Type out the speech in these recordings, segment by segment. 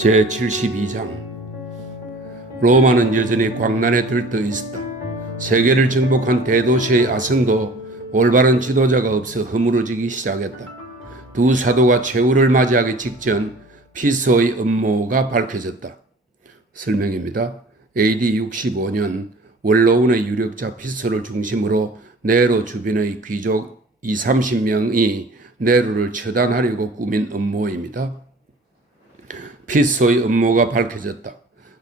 제72장 로마는 여전히 광란에 들떠 있었다. 세계를 정복한 대도시의 아성도 올바른 지도자가 없어 허물어지기 시작했다. 두 사도가 최후를 맞이하기 직전 피소의 음모가 밝혀졌다. 설명입니다. AD 65년 원로원의 유력자 피소를 중심으로 네로 주변의 귀족 20-30명이 네로를 처단하려고 꾸민 음모입니다. 피소의 음모가 밝혀졌다.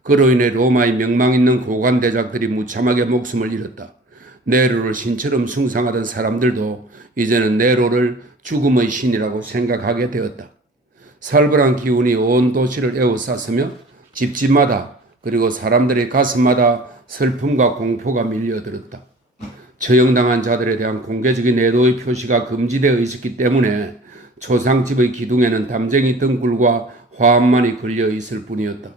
그로 인해 로마의 명망 있는 고관 대작들이 무참하게 목숨을 잃었다. 네로를 신처럼 숭상하던 사람들도 이제는 네로를 죽음의 신이라고 생각하게 되었다. 살벌한 기운이 온 도시를 에워쌌으며 집집마다 그리고 사람들의 가슴마다 슬픔과 공포가 밀려들었다. 처형당한 자들에 대한 공개적인 애도의 표시가 금지되어 있었기 때문에 초상집의 기둥에는 담쟁이 등굴과 화합만이 걸려 있을 뿐이었다.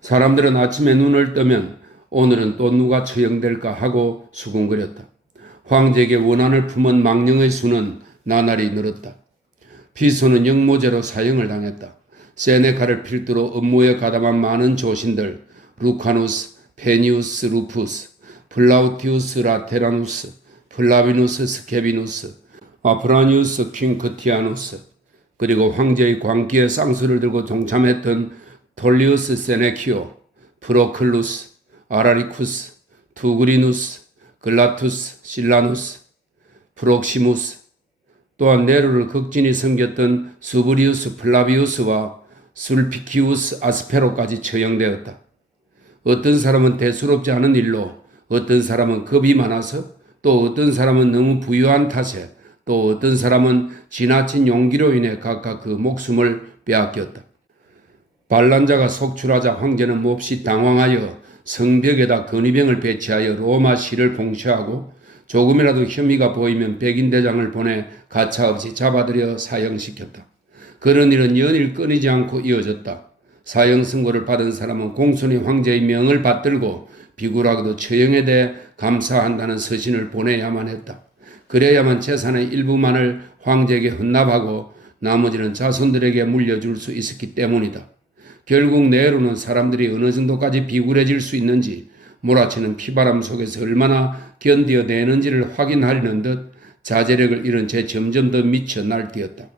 사람들은 아침에 눈을 뜨면 오늘은 또 누가 처형될까 하고 수군거렸다. 황제에게 원한을 품은 망령의 수는 나날이 늘었다. 피소는 영모죄로 사형을 당했다. 세네카를 필두로 음모에 가담한 많은 조신들 루카누스, 페니우스 루푸스, 플라우티우스 라테라누스, 플라비누스 스케비누스, 아프라니우스 퀸크티아누스, 그리고 황제의 광기에 쌍수를 들고 동참했던 톨리우스 세네키오, 프로클루스, 아라리쿠스, 투그리누스, 글라투스, 실라누스, 프록시무스, 또한 네로를 극진히 섬겼던 수브리우스 플라비우스와 술피키우스 아스페로까지 처형되었다. 어떤 사람은 대수롭지 않은 일로, 어떤 사람은 겁이 많아서, 또 어떤 사람은 너무 부유한 탓에, 또 어떤 사람은 지나친 용기로 인해 각각 그 목숨을 빼앗겼다. 반란자가 속출하자 황제는 몹시 당황하여 성벽에다 근위병을 배치하여 로마 시를 봉쇄하고 조금이라도 혐의가 보이면 백인대장을 보내 가차없이 잡아들여 사형시켰다. 그런 일은 연일 끊이지 않고 이어졌다. 사형 선고를 받은 사람은 공손히 황제의 명을 받들고 비굴하고도 처형에 대해 감사한다는 서신을 보내야만 했다. 그래야만 재산의 일부만을 황제에게 헌납하고 나머지는 자손들에게 물려줄 수 있었기 때문이다. 결국 네로는 사람들이 어느 정도까지 비굴해질 수 있는지 몰아치는 피바람 속에서 얼마나 견뎌내는지를 확인하려는 듯 자제력을 잃은 채 점점 더 미쳐 날뛰었다.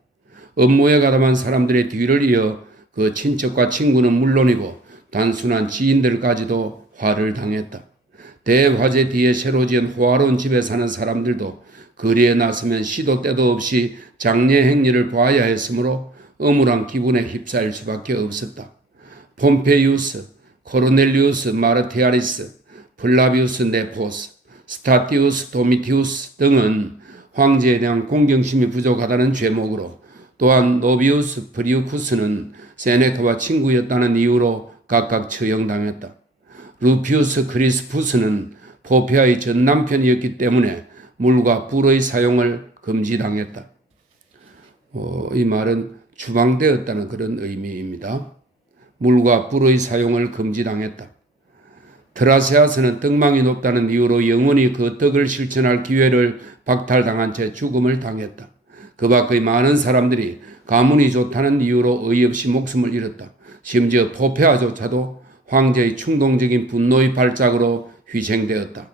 업무에 가담한 사람들의 뒤를 이어 그 친척과 친구는 물론이고 단순한 지인들까지도 화를 당했다. 대화재 뒤에 새로 지은 호화로운 집에 사는 사람들도 거리에 나서면 시도 때도 없이 장례 행리를 봐야 했으므로 엄울한 기분에 휩싸일 수밖에 없었다. 폼페이우스, 코르넬리우스 마르티아리스, 플라비우스 네포스, 스타티우스 도미티우스 등은 황제에 대한 공경심이 부족하다는 죄목으로, 또한 노비우스 프리우쿠스는 세네카와 친구였다는 이유로 각각 처형당했다. 루피우스 크리스푸스는 포페아의 전 남편이었기 때문에 물과 불의 사용을 금지당했다. 이 말은 추방되었다는 그런 의미입니다. 물과 불의 사용을 금지당했다. 트라세아스는 떡망이 높다는 이유로 영원히 그 떡을 실천할 기회를 박탈당한 채 죽음을 당했다. 그 밖의 많은 사람들이 가문이 좋다는 이유로 어이없이 목숨을 잃었다. 심지어 포페아조차도 황제의 충동적인 분노의 발작으로 희생되었다.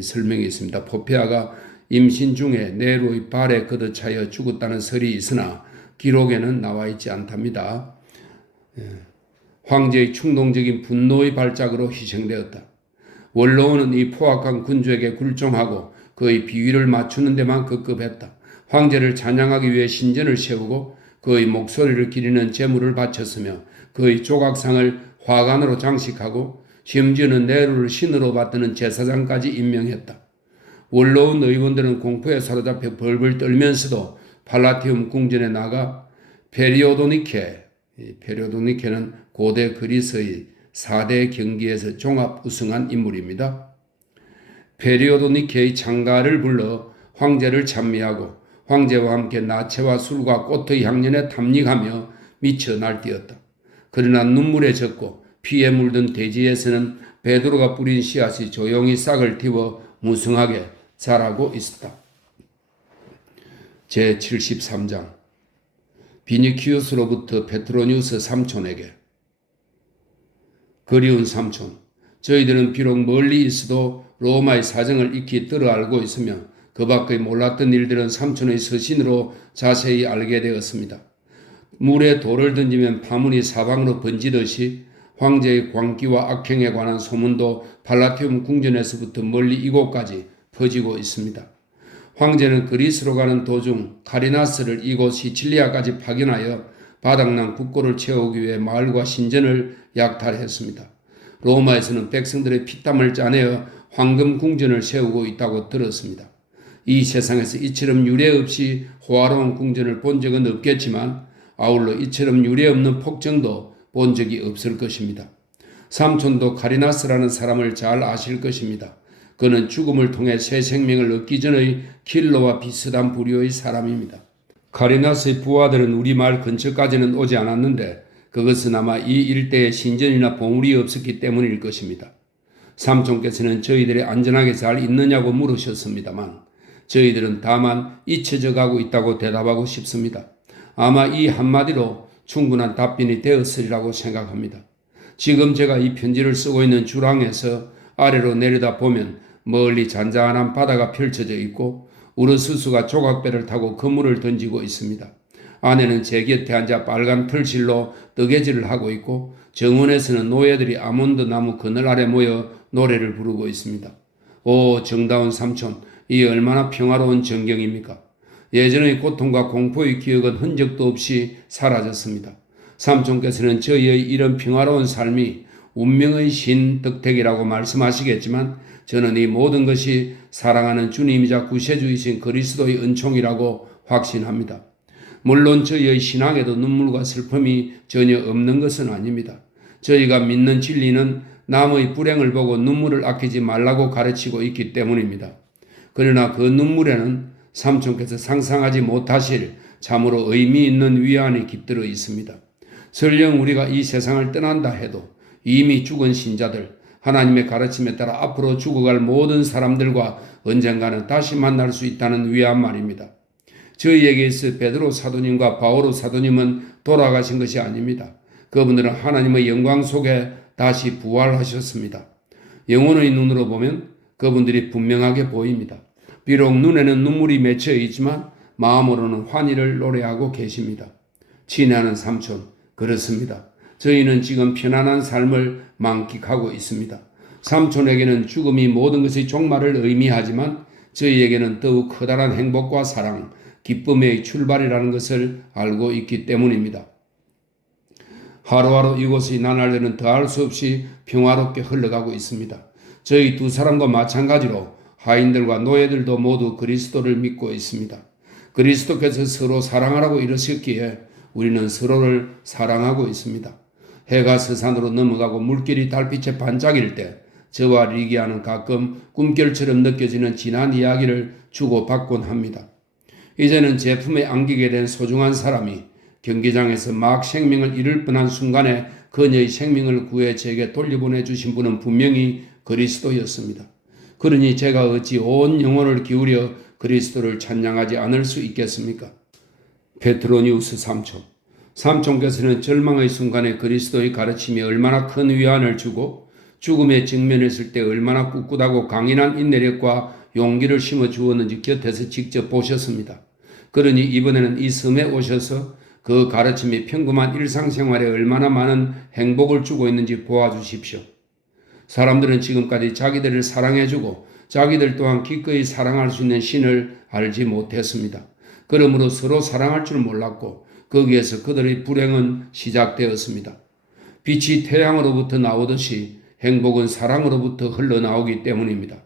설명이 있습니다. 포페아가 임신 중에 네로의 발에 걷어차여 죽었다는 설이 있으나 기록에는 나와 있지 않답니다. 황제의 충동적인 분노의 발작으로 희생되었다. 원로원은 이 포악한 군주에게 굴종하고 그의 비위를 맞추는 데만 급급했다. 황제를 찬양하기 위해 신전을 세우고 그의 목소리를 기리는 제물을 바쳤으며 그의 조각상을 화관으로 장식하고 심지어는 네로를 신으로 받드는 제사장까지 임명했다. 원로원 의원들은 공포에 사로잡혀 벌벌 떨면서도 팔라티움 궁전에 나가 페리오도니케는 고대 그리스의 4대 경기에서 종합 우승한 인물입니다. 페리오도니케의 창가를 불러 황제를 찬미하고 황제와 함께 나체와 술과 꽃의 향연에 탐닉하며 미쳐 날뛰었다. 그러나 눈물에 젖고 피에 물든 대지에서는 베드로가 뿌린 씨앗이 조용히 싹을 틔워 무성하게 자라고 있었다. 제73장 비니키우스로부터 페트로니우스 삼촌에게 그리운 삼촌, 저희들은 비록 멀리 있어도 로마의 사정을 익히 들어 알고 있으며 그 밖의 몰랐던 일들은 삼촌의 서신으로 자세히 알게 되었습니다. 물에 돌을 던지면 파문이 사방으로 번지듯이 황제의 광기와 악행에 관한 소문도 팔라티움 궁전에서부터 멀리 이곳까지 퍼지고 있습니다. 황제는 그리스로 가는 도중 카리나스를 이곳 시칠리아까지 파견하여 바닥난 국고를 채우기 위해 마을과 신전을 약탈했습니다. 로마에서는 백성들의 피땀을 짜내어 황금 궁전을 세우고 있다고 들었습니다. 이 세상에서 이처럼 유례 없이 호화로운 궁전을 본 적은 없겠지만 아울러 이처럼 유례 없는 폭정도 본 적이 없을 것입니다. 삼촌도 카리나스라는 사람을 잘 아실 것입니다. 그는 죽음을 통해 새 생명을 얻기 전의 킬러와 비슷한 부류의 사람입니다. 카리나스의 부하들은 우리 마을 근처까지는 오지 않았는데 그것은 아마 이 일대에 신전이나 보물이 없었기 때문일 것입니다. 삼촌께서는 저희들이 안전하게 잘 있느냐고 물으셨습니다만 저희들은 다만 잊혀져 가고 있다고 대답하고 싶습니다. 아마 이 한마디로 충분한 답변이 되었으리라고 생각합니다. 지금 제가 이 편지를 쓰고 있는 주랑에서 아래로 내려다 보면 멀리 잔잔한 바다가 펼쳐져 있고 우르스스가 조각배를 타고 그물을 던지고 있습니다. 아내는 제 곁에 앉아 빨간 털실로 뜨개질을 하고 있고 정원에서는 노예들이 아몬드 나무 그늘 아래 모여 노래를 부르고 있습니다. 오, 정다운 삼촌, 이 얼마나 평화로운 전경입니까? 예전의 고통과 공포의 기억은 흔적도 없이 사라졌습니다. 삼촌께서는 저희의 이런 평화로운 삶이 운명의 신덕택이라고 말씀하시겠지만 저는 이 모든 것이 사랑하는 주님이자 구세주이신 그리스도의 은총이라고 확신합니다. 물론 저희의 신앙에도 눈물과 슬픔이 전혀 없는 것은 아닙니다. 저희가 믿는 진리는 남의 불행을 보고 눈물을 아끼지 말라고 가르치고 있기 때문입니다. 그러나 그 눈물에는 삼촌께서 상상하지 못하실 참으로 의미 있는 위안이 깃들어 있습니다. 설령 우리가 이 세상을 떠난다 해도 이미 죽은 신자들, 하나님의 가르침에 따라 앞으로 죽어갈 모든 사람들과 언젠가는 다시 만날 수 있다는 위안 말입니다. 저희에게 있어 베드로 사도님과 바오로 사도님은 돌아가신 것이 아닙니다. 그분들은 하나님의 영광 속에 다시 부활하셨습니다. 영혼의 눈으로 보면 그분들이 분명하게 보입니다. 비록 눈에는 눈물이 맺혀 있지만 마음으로는 환희를 노래하고 계십니다. 친애하는 삼촌, 그렇습니다. 저희는 지금 편안한 삶을 만끽하고 있습니다. 삼촌에게는 죽음이 모든 것의 종말을 의미하지만 저희에게는 더욱 커다란 행복과 사랑, 기쁨의 출발이라는 것을 알고 있기 때문입니다. 하루하루 이곳의 나날들은 더할 수 없이 평화롭게 흘러가고 있습니다. 저희 두 사람과 마찬가지로 하인들과 노예들도 모두 그리스도를 믿고 있습니다. 그리스도께서 서로 사랑하라고 이러셨기에 우리는 서로를 사랑하고 있습니다. 해가 서산으로 넘어가고 물결이 달빛에 반짝일 때 저와 리기아는 가끔 꿈결처럼 느껴지는 지난 이야기를 주고받곤 합니다. 이제는 제품에 안기게 된 소중한 사람이 경기장에서 막 생명을 잃을 뻔한 순간에 그녀의 생명을 구해 제게 돌려보내주신 분은 분명히 그리스도였습니다. 그러니 제가 어찌 온 영혼을 기울여 그리스도를 찬양하지 않을 수 있겠습니까? 페트로니우스 삼촌. 삼촌께서는 절망의 순간에 그리스도의 가르침이 얼마나 큰 위안을 주고 죽음에 직면했을 때 얼마나 꿋꿋하고 강인한 인내력과 용기를 심어 주었는지 곁에서 직접 보셨습니다. 그러니 이번에는 이 섬에 오셔서 그 가르침이 평범한 일상생활에 얼마나 많은 행복을 주고 있는지 보아주십시오. 사람들은 지금까지 자기들을 사랑해주고 자기들 또한 기꺼이 사랑할 수 있는 신을 알지 못했습니다. 그러므로 서로 사랑할 줄 몰랐고 거기에서 그들의 불행은 시작되었습니다. 빛이 태양으로부터 나오듯이 행복은 사랑으로부터 흘러나오기 때문입니다.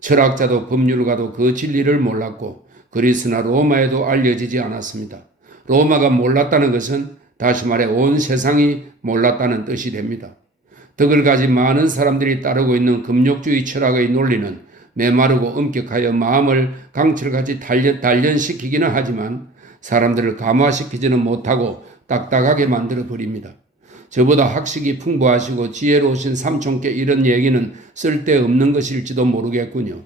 철학자도 법률가도 그 진리를 몰랐고 그리스나 로마에도 알려지지 않았습니다. 로마가 몰랐다는 것은 다시 말해 온 세상이 몰랐다는 뜻이 됩니다. 덕을 가진 많은 사람들이 따르고 있는 금욕주의 철학의 논리는 메마르고 엄격하여 마음을 강철같이 단련시키기는 하지만 사람들을 감화시키지는 못하고 딱딱하게 만들어 버립니다. 저보다 학식이 풍부하시고 지혜로우신 삼촌께 이런 얘기는 쓸데없는 것일지도 모르겠군요.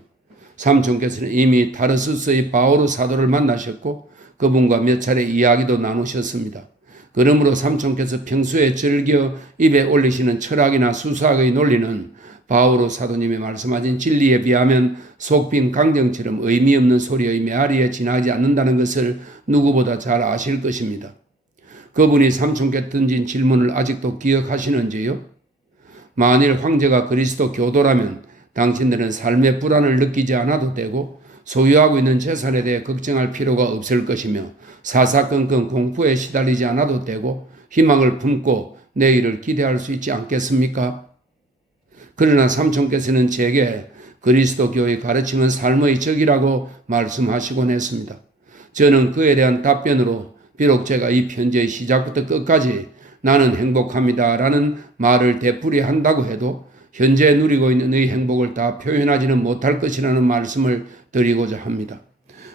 삼촌께서는 이미 타르수스의 바오로 사도를 만나셨고 그분과 몇 차례 이야기도 나누셨습니다. 그러므로 삼촌께서 평소에 즐겨 입에 올리시는 철학이나 수사학의 논리는 바오로 사도님이 말씀하신 진리에 비하면 속빈 강정처럼 의미 없는 소리의 메아리에 지나지 않는다는 것을 누구보다 잘 아실 것입니다. 그분이 삼촌께 던진 질문을 아직도 기억하시는지요? 만일 황제가 그리스도 교도라면 당신들은 삶의 불안을 느끼지 않아도 되고 소유하고 있는 재산에 대해 걱정할 필요가 없을 것이며 사사건건 공포에 시달리지 않아도 되고 희망을 품고 내일을 기대할 수 있지 않겠습니까? 그러나 삼촌께서는 제게 그리스도교의 가르침은 삶의 적이라고 말씀하시곤 했습니다. 저는 그에 대한 답변으로 비록 제가 이 편지의 시작부터 끝까지 나는 행복합니다 라는 말을 되풀이한다고 해도 현재 누리고 있는 이 행복을 다 표현하지는 못할 것이라는 말씀을 드리고자 합니다.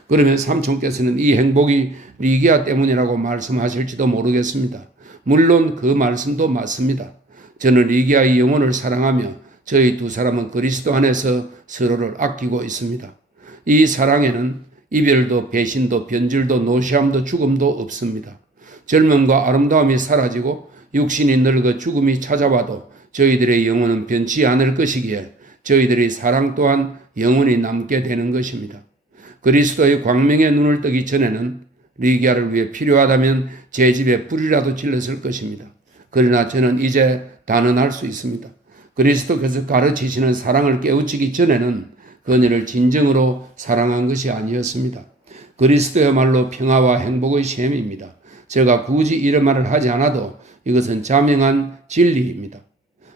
그러면 삼촌께서는 이 행복이 리기아 때문이라고 말씀하실지도 모르겠습니다. 물론 그 말씀도 맞습니다. 저는 리기아의 영혼을 사랑하며 저희 두 사람은 그리스도 안에서 서로를 아끼고 있습니다. 이 사랑에는 이별도 배신도 변질도 노시함도 죽음도 없습니다. 젊음과 아름다움이 사라지고 육신이 늙어 죽음이 찾아와도 저희들의 영혼은 변치 않을 것이기에 저희들의 사랑 또한 영원히 남게 되는 것입니다. 그리스도의 광명의 눈을 뜨기 전에는 리기아를 위해 필요하다면 제 집에 불이라도 질렀을 것입니다. 그러나 저는 이제 단언할 수 있습니다. 그리스도께서 가르치시는 사랑을 깨우치기 전에는 그녀를 진정으로 사랑한 것이 아니었습니다. 그리스도야말로 평화와 행복의 셈입니다. 제가 굳이 이런 말을 하지 않아도 이것은 자명한 진리입니다.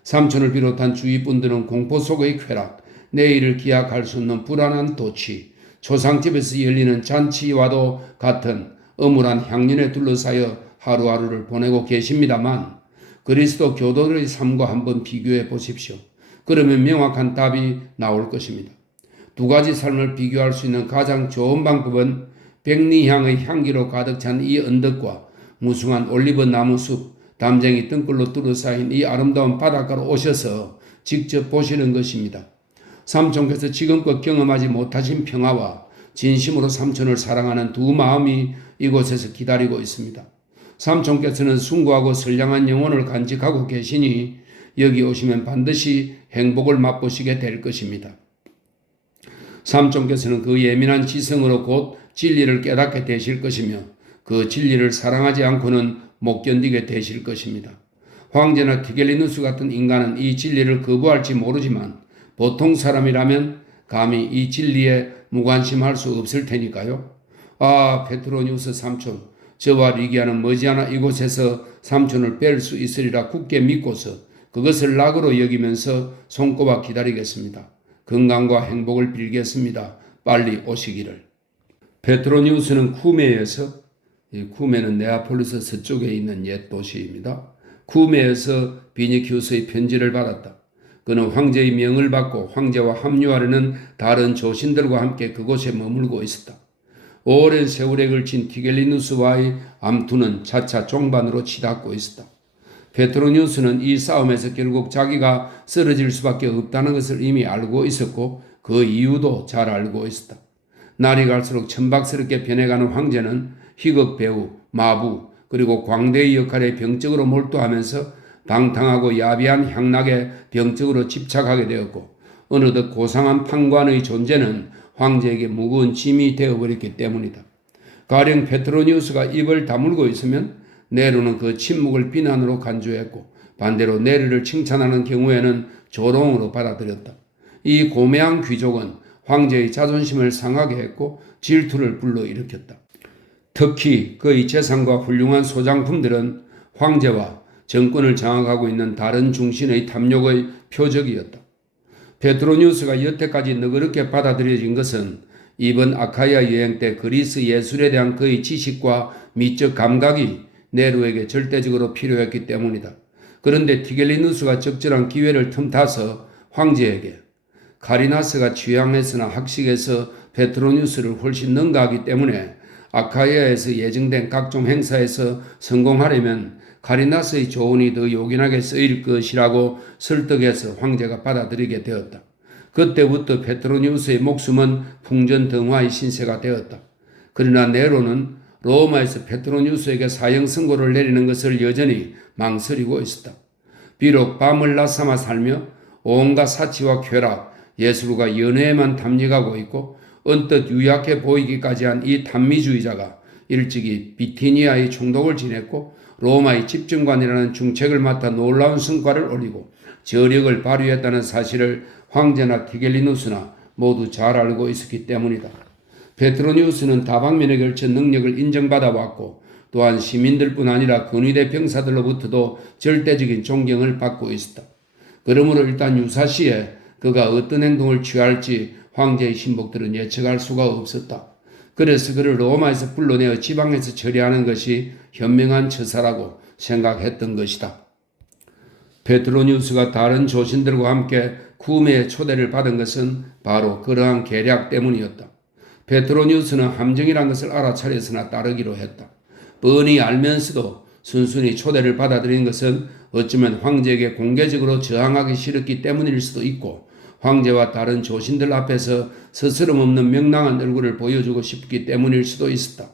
삼촌을 비롯한 주위 분들은 공포 속의 쾌락, 내일을 기약할 수 없는 불안한 도취, 초상집에서 열리는 잔치와도 같은 âm 울한 향연에 둘러싸여 하루하루를 보내고 계십니다만 그리스도 교도들의 삶과 한번 비교해 보십시오. 그러면 명확한 답이 나올 것입니다. 두 가지 삶을 비교할 수 있는 가장 좋은 방법은 백리향의 향기로 가득 찬 이 언덕과 무성한 올리브 나무숲, 담쟁이 등불로 둘러싸인 이 아름다운 바닷가로 오셔서 직접 보시는 것입니다. 삼촌께서 지금껏 경험하지 못하신 평화와 진심으로 삼촌을 사랑하는 두 마음이 이곳에서 기다리고 있습니다. 삼촌께서는 숭고하고 선량한 영혼을 간직하고 계시니 여기 오시면 반드시 행복을 맛보시게 될 것입니다. 삼촌께서는 그 예민한 지성으로 곧 진리를 깨닫게 되실 것이며 그 진리를 사랑하지 않고는 못 견디게 되실 것입니다. 황제나 티겔리누스 같은 인간은 이 진리를 거부할지 모르지만 보통 사람이라면 감히 이 진리에 무관심할 수 없을 테니까요. 아, 페트로니우스 삼촌, 저와 리기아는 머지않아 이곳에서 삼촌을 뵐 수 있으리라 굳게 믿고서 그것을 낙으로 여기면서 손꼽아 기다리겠습니다. 건강과 행복을 빌겠습니다. 빨리 오시기를. 페트로니우스는 쿠메에서, 쿠메는 네아폴리스 서쪽에 있는 옛 도시입니다. 쿠메에서 비니키우스의 편지를 받았다. 그는 황제의 명을 받고 황제와 합류하려는 다른 조신들과 함께 그곳에 머물고 있었다. 오랜 세월에 걸친 티겔리누스와의 암투는 차차 종반으로 치닫고 있었다. 페트로니우스는 이 싸움에서 결국 자기가 쓰러질 수밖에 없다는 것을 이미 알고 있었고 그 이유도 잘 알고 있었다. 날이 갈수록 천박스럽게 변해가는 황제는 희극 배우, 마부, 그리고 광대의 역할에 병적으로 몰두하면서 방탕하고 야비한 향락에 병적으로 집착하게 되었고 어느덧 고상한 판관의 존재는 황제에게 무거운 짐이 되어버렸기 때문이다. 가령 페트로니우스가 입을 다물고 있으면 네로는 그 침묵을 비난으로 간주했고 반대로 네로를 칭찬하는 경우에는 조롱으로 받아들였다. 이 고매한 귀족은 황제의 자존심을 상하게 했고 질투를 불러일으켰다. 특히 그의 재산과 훌륭한 소장품들은 황제와 정권을 장악하고 있는 다른 중신의 탐욕의 표적이었다. 페트로니우스가 여태까지 너그럽게 받아들여진 것은 이번 아카이아 여행 때 그리스 예술에 대한 그의 지식과 미적 감각이 네로에게 절대적으로 필요했기 때문이다. 그런데 티겔리누스가 적절한 기회를 틈타서 황제에게 카리나스가 취향에서나 학식에서 페트로니우스를 훨씬 능가하기 때문에 아카이아에서 예정된 각종 행사에서 성공하려면 카리나스의 조언이 더 요긴하게 쓰일 것이라고 설득해서 황제가 받아들이게 되었다. 그때부터 페트로니우스의 목숨은 풍전등화의 신세가 되었다. 그러나 네로는 로마에서 페트로니우스에게 사형 선고를 내리는 것을 여전히 망설이고 있었다. 비록 밤을 낮삼아 살며 온갖 사치와 쾌락, 예술과 연애에만 담력하고 있고 언뜻 유약해 보이기까지 한 이 단미주의자가 일찍이 비티니아의 총독을 지냈고 로마의 집정관이라는 중책을 맡아 놀라운 성과를 올리고 저력을 발휘했다는 사실을 황제나 티겔리누스나 모두 잘 알고 있었기 때문이다. 페트로니우스는 다방면에 걸쳐 능력을 인정받아 왔고 또한 시민들뿐 아니라 근위대 병사들로부터도 절대적인 존경을 받고 있었다. 그러므로 일단 유사시에 그가 어떤 행동을 취할지 황제의 신복들은 예측할 수가 없었다. 그래서 그를 로마에서 불러내어 지방에서 처리하는 것이 현명한 처사라고 생각했던 것이다. 페트로니우스가 다른 조신들과 함께 구매의 초대를 받은 것은 바로 그러한 계략 때문이었다. 페트로니우스는 함정이란 것을 알아차렸으나 따르기로 했다. 뻔히 알면서도 순순히 초대를 받아들인 것은 어쩌면 황제에게 공개적으로 저항하기 싫었기 때문일 수도 있고 황제와 다른 조신들 앞에서 스스럼 없는 명랑한 얼굴을 보여주고 싶기 때문일 수도 있었다.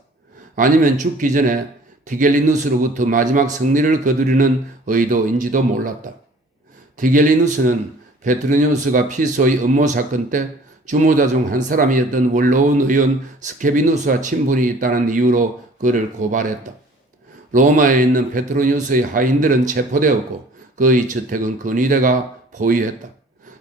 아니면 죽기 전에 티겔리누스로부터 마지막 승리를 거두려는 의도인지도 몰랐다. 티겔리누스는 페트로니우스가 피소의 음모 사건 때 주모자 중 한 사람이었던 원로원 의원 스케비누스와 친분이 있다는 이유로 그를 고발했다. 로마에 있는 페트로니우스의 하인들은 체포되었고 그의 주택은 근위대가 포위했다.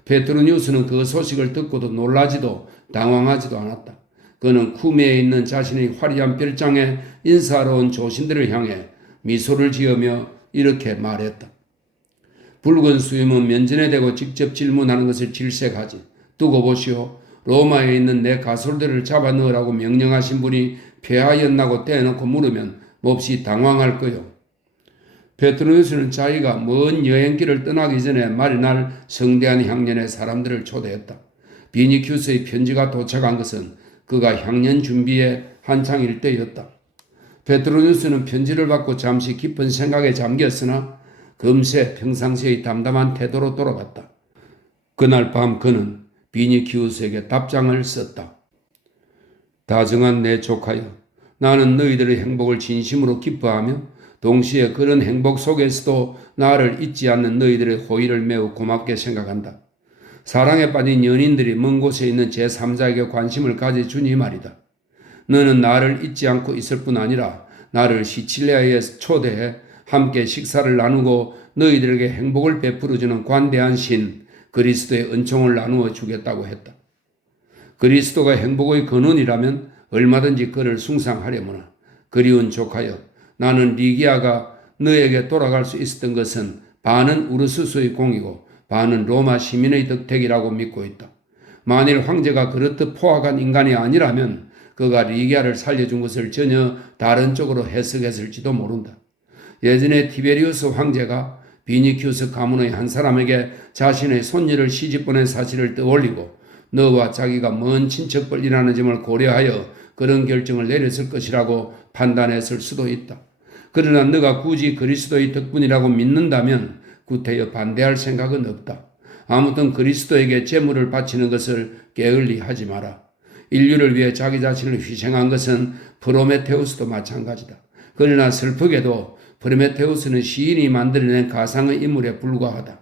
페트로니우스는 그 소식을 듣고도 놀라지도 당황하지도 않았다. 그는 쿠메에 있는 자신의 화려한 별장에 인사하러 온 조신들을 향해 미소를 지으며 이렇게 말했다. 붉은 수염은 면전에 대고 직접 질문하는 것을 질색하지. 두고 보시오. 로마에 있는 내 가솔들을 잡아 넣으라고 명령하신 분이 폐하였나고 대놓고 물으면 몹시 당황할 거요. 페트로니우스는 자기가 먼 여행길을 떠나기 전에 마련할 성대한 향연에 사람들을 초대했다. 비니큐스의 편지가 도착한 것은 그가 향연 준비에 한창일 때였다. 페트로니우스는 편지를 받고 잠시 깊은 생각에 잠겼으나 금세 평상시의 담담한 태도로 돌아갔다. 그날 밤 그는 비니큐스에게 답장을 썼다. 다정한 내 조카여, 나는 너희들의 행복을 진심으로 기뻐하며 동시에 그런 행복 속에서도 나를 잊지 않는 너희들의 호의를 매우 고맙게 생각한다. 사랑에 빠진 연인들이 먼 곳에 있는 제3자에게 관심을 가져주니 말이다. 너는 나를 잊지 않고 있을 뿐 아니라 나를 시칠리아에 초대해 함께 식사를 나누고 너희들에게 행복을 베풀어주는 관대한 신 그리스도의 은총을 나누어 주겠다고 했다. 그리스도가 행복의 근원이라면 얼마든지 그를 숭상하려무나 그리운 조카여, 나는 리기아가 너에게 돌아갈 수 있었던 것은 반은 우르스스의 공이고 반은 로마 시민의 덕택이라고 믿고 있다. 만일 황제가 그렇듯 포악한 인간이 아니라면 그가 리기아를 살려준 것을 전혀 다른 쪽으로 해석했을지도 모른다. 예전에 티베리우스 황제가 비니큐스 가문의 한 사람에게 자신의 손녀를 시집 보낸 사실을 떠올리고 너와 자기가 먼 친척벌이라는 점을 고려하여 그런 결정을 내렸을 것이라고 판단했을 수도 있다. 그러나 너가 굳이 그리스도의 덕분이라고 믿는다면 구태여 반대할 생각은 없다. 아무튼 그리스도에게 재물을 바치는 것을 게을리 하지 마라. 인류를 위해 자기 자신을 희생한 것은 프로메테우스도 마찬가지다. 그러나 슬프게도 프로메테우스는 시인이 만들어낸 가상의 인물에 불과하다.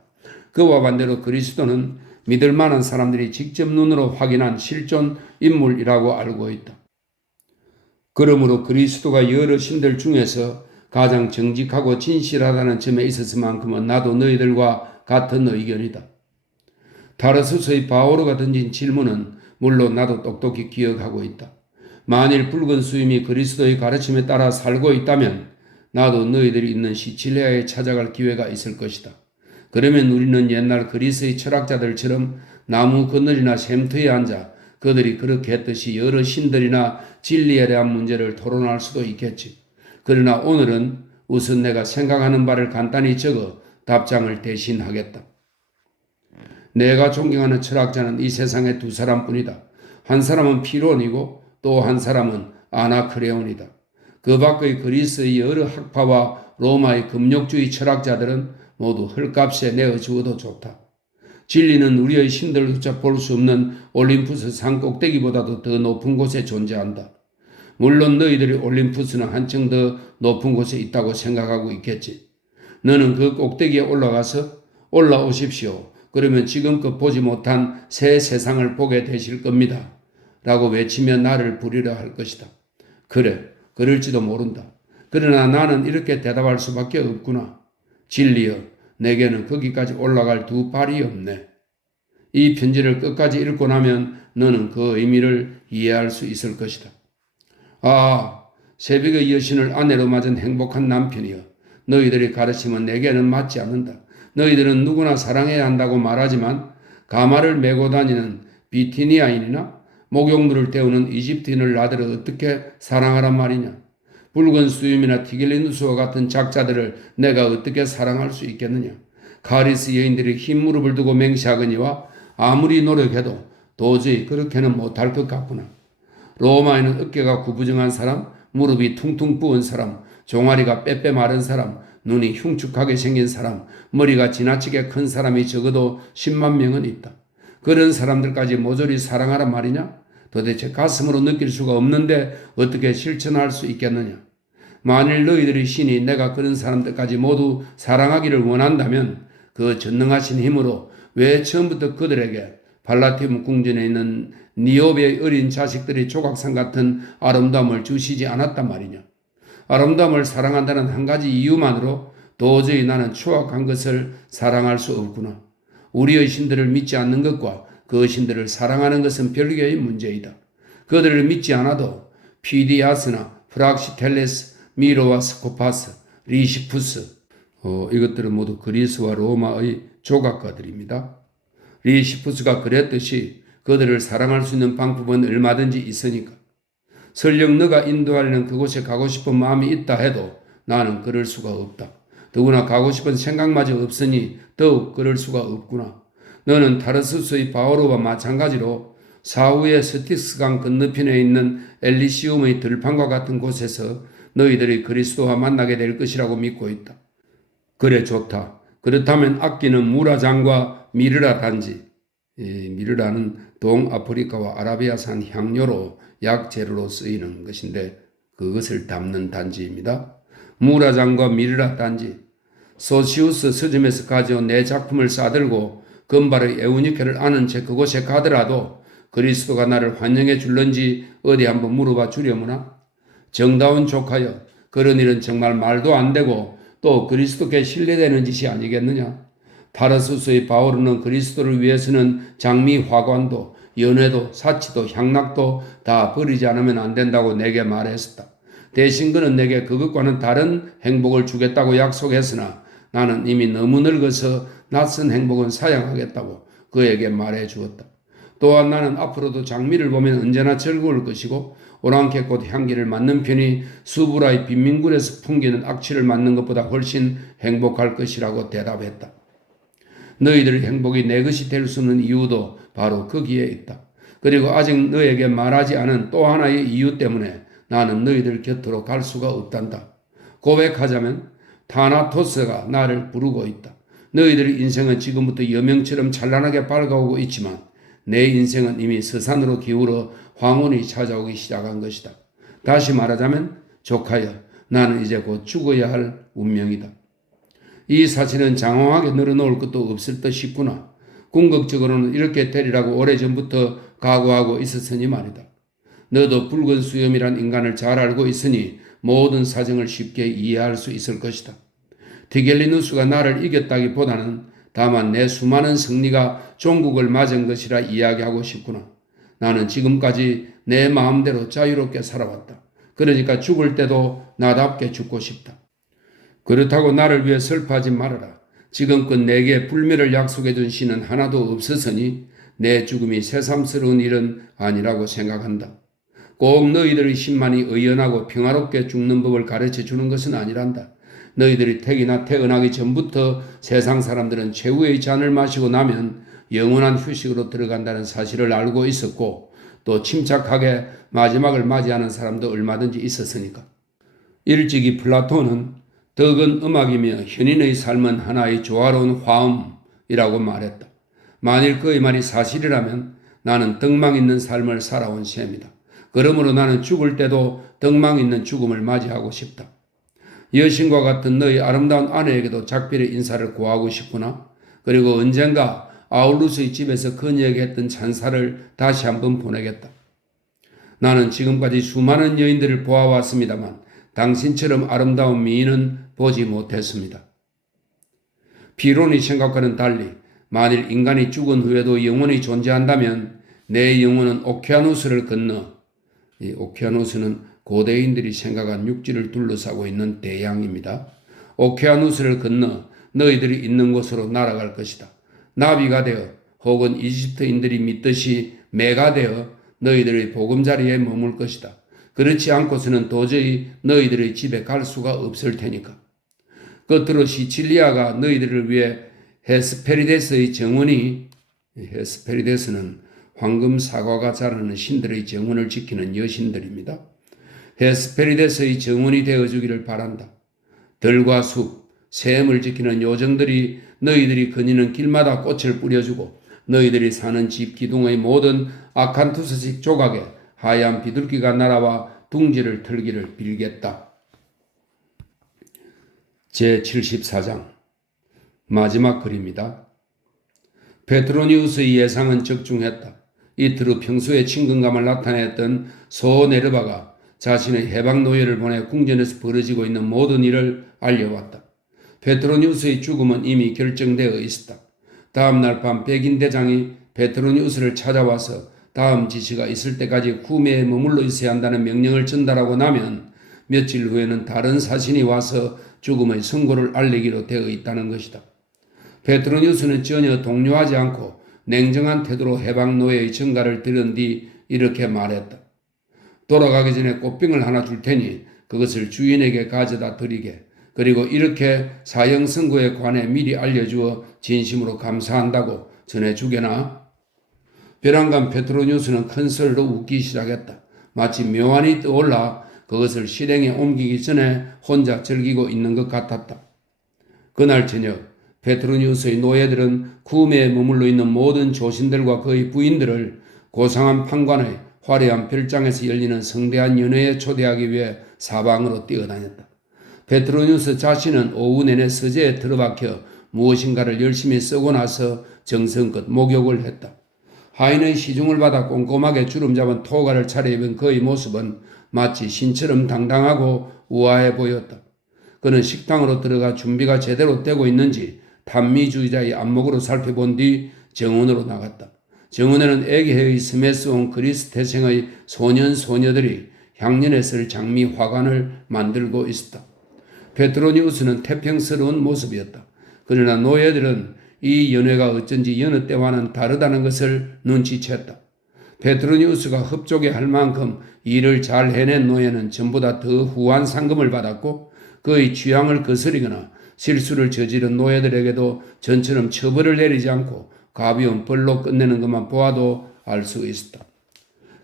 그와 반대로 그리스도는 믿을 만한 사람들이 직접 눈으로 확인한 실존 인물이라고 알고 있다. 그러므로 그리스도가 여러 신들 중에서 가장 정직하고 진실하다는 점에 있어서만큼은 나도 너희들과 같은 의견이다. 타르수스의 바오로가 던진 질문은 물론 나도 똑똑히 기억하고 있다. 만일 붉은 수임이 그리스도의 가르침에 따라 살고 있다면 나도 너희들이 있는 시칠리아에 찾아갈 기회가 있을 것이다. 그러면 우리는 옛날 그리스의 철학자들처럼 나무 그늘이나 샘터에 앉아 그들이 그렇게 했듯이 여러 신들이나 진리에 대한 문제를 토론할 수도 있겠지. 그러나 오늘은 우선 내가 생각하는 바를 간단히 적어 답장을 대신하겠다. 내가 존경하는 철학자는 이 세상에 두 사람뿐이다. 한 사람은 피론이고 또 한 사람은 아나크레온이다. 그 밖의 그리스의 여러 학파와 로마의 금욕주의 철학자들은 모두 헐값에 내어주어도 좋다. 진리는 우리의 신들조차 볼 수 없는 올림푸스 산 꼭대기보다도 더 높은 곳에 존재한다. 물론 너희들이 올림푸스는 한층 더 높은 곳에 있다고 생각하고 있겠지. 너는 그 꼭대기에 올라오십시오. 그러면 지금껏 보지 못한 새 세상을 보게 되실 겁니다. 라고 외치며 나를 부르려 할 것이다. 그래, 그럴지도 모른다. 그러나 나는 이렇게 대답할 수밖에 없구나. 진리여, 내게는 거기까지 올라갈 두 발이 없네. 이 편지를 끝까지 읽고 나면 너는 그 의미를 이해할 수 있을 것이다. 아, 새벽의 여신을 아내로 맞은 행복한 남편이여. 너희들의 가르침은 내게는 맞지 않는다. 너희들은 누구나 사랑해야 한다고 말하지만 가마를 메고 다니는 비티니아인이나 목욕물을 태우는 이집트인을 나더러 어떻게 사랑하란 말이냐. 붉은 수염이나 티글리누스와 같은 작자들을 내가 어떻게 사랑할 수 있겠느냐. 카리스 여인들이 흰 무릎을 두고 맹세하거니와 아무리 노력해도 도저히 그렇게는 못할 것 같구나. 로마에는 어깨가 구부정한 사람, 무릎이 퉁퉁 부은 사람, 종아리가 빼빼 마른 사람, 눈이 흉측하게 생긴 사람, 머리가 지나치게 큰 사람이 적어도 10만 명은 있다. 그런 사람들까지 모조리 사랑하란 말이냐? 도대체 가슴으로 느낄 수가 없는데 어떻게 실천할 수 있겠느냐? 만일 너희들의 신이 내가 그런 사람들까지 모두 사랑하기를 원한다면 그 전능하신 힘으로 왜 처음부터 그들에게 발라티움 궁전에 있는 니오베의 어린 자식들의 조각상 같은 아름다움을 주시지 않았단 말이냐. 아름다움을 사랑한다는 한 가지 이유만으로 도저히 나는 추악한 것을 사랑할 수 없구나. 우리의 신들을 믿지 않는 것과 그 신들을 사랑하는 것은 별개의 문제이다. 그들을 믿지 않아도 피디아스나 프락시텔레스, 미로와 스코파스, 리시푸스, 이것들은 모두 그리스와 로마의 조각가들입니다. 리시푸스가 그랬듯이 그들을 사랑할 수 있는 방법은 얼마든지 있으니까. 설령 너가 인도하려는 그곳에 가고 싶은 마음이 있다 해도 나는 그럴 수가 없다. 더구나 가고 싶은 생각마저 없으니 더욱 그럴 수가 없구나. 너는 타르수스의 바오로와 마찬가지로 사후의 스틱스강 건너편에 있는 엘리시움의 들판과 같은 곳에서 너희들이 그리스도와 만나게 될 것이라고 믿고 있다. 그래, 좋다. 그렇다면 아끼는 무라장과 미르라 단지, 미르라는 동아프리카와 아라비아산 향료로 약재료로 쓰이는 것인데 그것을 담는 단지입니다. 무라장과 미르라 단지, 소시우스 서점에서 가져온 내 작품을 싸들고 금발의 에우니케를 아는 채 그곳에 가더라도 그리스도가 나를 환영해 줄런지 어디 한번 물어봐 주려무나? 정다운 조카여, 그런 일은 정말 말도 안 되고 또 그리스도께 신뢰되는 짓이 아니겠느냐? 타르수스의 바오로는 그리스도를 위해서는 장미 화관도 연회도 사치도 향락도 다 버리지 않으면 안 된다고 내게 말했었다. 대신 그는 내게 그것과는 다른 행복을 주겠다고 약속했으나 나는 이미 너무 늙어서 낯선 행복은 사양하겠다고 그에게 말해 주었다. 또한 나는 앞으로도 장미를 보면 언제나 즐거울 것이고 오랑캐꽃 향기를 맡는 편이 수브라의 빈민굴에서 풍기는 악취를 맡는 것보다 훨씬 행복할 것이라고 대답했다. 너희들의 행복이 내 것이 될 수 있는 이유도 바로 거기에 있다. 그리고 아직 너에게 말하지 않은 또 하나의 이유 때문에 나는 너희들 곁으로 갈 수가 없단다. 고백하자면 타나토스가 나를 부르고 있다. 너희들의 인생은 지금부터 여명처럼 찬란하게 밝아오고 있지만 내 인생은 이미 서산으로 기울어 황혼이 찾아오기 시작한 것이다. 다시 말하자면 조카여, 나는 이제 곧 죽어야 할 운명이다. 이 사실은 장황하게 늘어놓을 것도 없을 듯 싶구나. 궁극적으로는 이렇게 되리라고 오래전부터 각오하고 있었으니 말이다. 너도 붉은 수염이란 인간을 잘 알고 있으니 모든 사정을 쉽게 이해할 수 있을 것이다. 티겔리누스가 나를 이겼다기보다는 다만 내 수많은 승리가 종국을 맞은 것이라 이야기하고 싶구나. 나는 지금까지 내 마음대로 자유롭게 살아왔다. 그러니까 죽을 때도 나답게 죽고 싶다. 그렇다고 나를 위해 슬퍼하지 말아라. 지금껏 내게 불멸을 약속해준 신은 하나도 없었으니 내 죽음이 새삼스러운 일은 아니라고 생각한다. 꼭 너희들의 신만이 의연하고 평화롭게 죽는 법을 가르쳐 주는 것은 아니란다. 너희들이 태어나기 전부터 세상 사람들은 최후의 잔을 마시고 나면 영원한 휴식으로 들어간다는 사실을 알고 있었고 또 침착하게 마지막을 맞이하는 사람도 얼마든지 있었으니까. 일찍이 플라톤은 덕은 음악이며 현인의 삶은 하나의 조화로운 화음이라고 말했다. 만일 그의 말이 사실이라면 나는 덕망 있는 삶을 살아온 셈이다. 그러므로 나는 죽을 때도 덕망 있는 죽음을 맞이하고 싶다. 여신과 같은 너희 아름다운 아내에게도 작별의 인사를 고하고 싶구나. 그리고 언젠가 아울루스의 집에서 그녀에게 했던 찬사를 다시 한번 보내겠다. 나는 지금까지 수많은 여인들을 보아왔습니다만 당신처럼 아름다운 미인은 보지 못했습니다. 피론의 생각과는 달리 만일 인간이 죽은 후에도 영혼이 존재한다면 내 영혼은 오케아누스를 건너, 이 오케아누스는 고대인들이 생각한 육지를 둘러싸고 있는 대양입니다. 오케아누스를 건너 너희들이 있는 곳으로 날아갈 것이다. 나비가 되어 혹은 이집트인들이 믿듯이 매가 되어 너희들의 보금자리에 머물 것이다. 그렇지 않고서는 도저히 너희들의 집에 갈 수가 없을 테니까. 끝으로 시칠리아가 너희들을 위해 헤스페리데스의 정원이, 헤스페리데스는 황금 사과가 자라는 신들의 정원을 지키는 여신들입니다. 헤스페리데스의 정원이 되어주기를 바란다. 들과 숲, 샘을 지키는 요정들이 너희들이 거니는 길마다 꽃을 뿌려주고 너희들이 사는 집 기둥의 모든 아칸투스식 조각에 하얀 비둘기가 날아와 둥지를 틀기를 빌겠다. 제74장 마지막 글입니다. 페트로니우스의 예상은 적중했다. 이틀 후 평소에 친근감을 나타냈던 소네르바가 자신의 해방 노예를 보내 궁전에서 벌어지고 있는 모든 일을 알려왔다. 페트로니우스의 죽음은 이미 결정되어 있었다. 다음 날 밤 백인 대장이 페트로니우스를 찾아와서 다음 지시가 있을 때까지 구매에 머물러 있어야 한다는 명령을 전달하고 나면 며칠 후에는 다른 사신이 와서 죽음의 선고를 알리기로 되어 있다는 것이다. 페트로니우스는 전혀 동요하지 않고 냉정한 태도로 해방 노예의 전가를 들은 뒤 이렇게 말했다. 돌아가기 전에 꽃병을 하나 줄 테니 그것을 주인에게 가져다 드리게. 그리고 이렇게 사형 선고에 관해 미리 알려주어 진심으로 감사한다고 전해주게나. 벼랑간 페트로니우스는 큰 소리로 웃기 시작했다. 마치 묘안이 떠올라 그것을 실행에 옮기기 전에 혼자 즐기고 있는 것 같았다. 그날 저녁 페트로니우스의 노예들은 구매에 머물러 있는 모든 조신들과 그의 부인들을 고상한 판관의 화려한 별장에서 열리는 성대한 연회에 초대하기 위해 사방으로 뛰어다녔다. 페트로니우스 자신은 오후 내내 서재에 들어박혀 무엇인가를 열심히 쓰고 나서 정성껏 목욕을 했다. 하인의 시중을 받아 꼼꼼하게 주름 잡은 토가를 차려입은 그의 모습은 마치 신처럼 당당하고 우아해 보였다. 그는 식당으로 들어가 준비가 제대로 되고 있는지 탄미주의자의 안목으로 살펴본 뒤 정원으로 나갔다. 정원에는 에게해의 스메스 온 그리스 태생의 소년 소녀들이 향년에 쓸 장미 화관을 만들고 있었다. 페트로니우스는 태평스러운 모습이었다. 그러나 노예들은 이 연회가 어쩐지 여느 때와는 다르다는 것을 눈치챘다. 페트로니우스가 흡족해 할 만큼 일을 잘 해낸 노예는 전부 다 더 후한 상금을 받았고 그의 취향을 거스리거나 실수를 저지른 노예들에게도 전처럼 처벌을 내리지 않고 가벼운 벌로 끝내는 것만 보아도 알 수 있었다.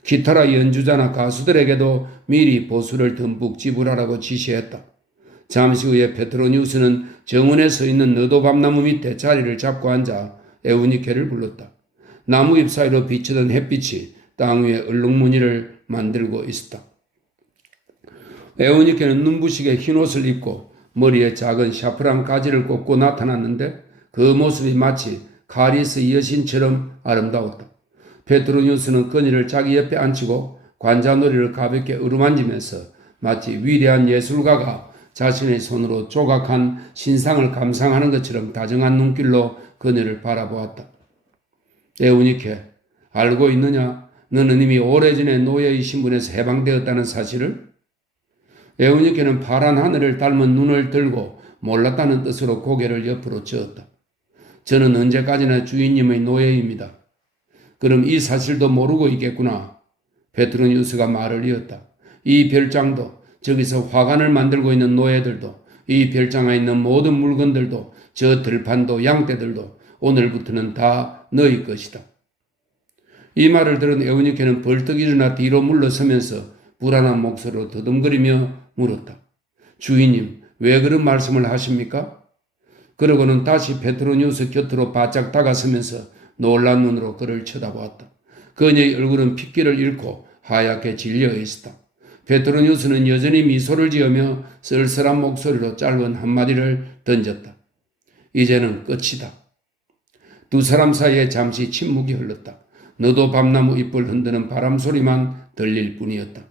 기타라 연주자나 가수들에게도 미리 보수를 듬뿍 지불하라고 지시했다. 잠시 후에 페트로니우스는 정원에 서 있는 너도밤나무 밑에 자리를 잡고 앉아 에우니케를 불렀다. 나무 잎 사이로 비치던 햇빛이 땅 위에 얼룩무늬를 만들고 있었다. 에우니케는 눈부시게 흰옷을 입고 머리에 작은 샤프란 가지를 꽂고 나타났는데 그 모습이 마치 카리스 여신처럼 아름다웠다. 페트로니우스는 그녀를 자기 옆에 앉히고 관자놀이를 가볍게 어루만지면서 마치 위대한 예술가가 자신의 손으로 조각한 신상을 감상하는 것처럼 다정한 눈길로 그녀를 바라보았다. 에우니케, 알고 있느냐? 너는 이미 오래전에 노예의 신분에서 해방되었다는 사실을? 에우니케는 파란 하늘을 닮은 눈을 들고 몰랐다는 뜻으로 고개를 옆으로 저었다. 저는 언제까지나 주인님의 노예입니다. 그럼 이 사실도 모르고 있겠구나. 페트로니우스가 말을 이었다. 이 별장도 저기서 화관을 만들고 있는 노예들도 이 별장에 있는 모든 물건들도 저 들판도 양떼들도 오늘부터는 다 너희 것이다. 이 말을 들은 에우니케는 벌떡 일어나 뒤로 물러서면서 불안한 목소리로 더듬거리며 물었다. 주인님, 왜 그런 말씀을 하십니까? 그러고는 다시 페트로니우스 곁으로 바짝 다가서면서 놀란 눈으로 그를 쳐다보았다. 그녀의 얼굴은 핏기를 잃고 하얗게 질려 있었다. 베트로니우스는 여전히 미소를 지으며 쓸쓸한 목소리로 짧은 한마디를 던졌다. 이제는 끝이다. 두 사람 사이에 잠시 침묵이 흘렀다. 너도 밤나무 잎을 흔드는 바람 소리만 들릴 뿐이었다.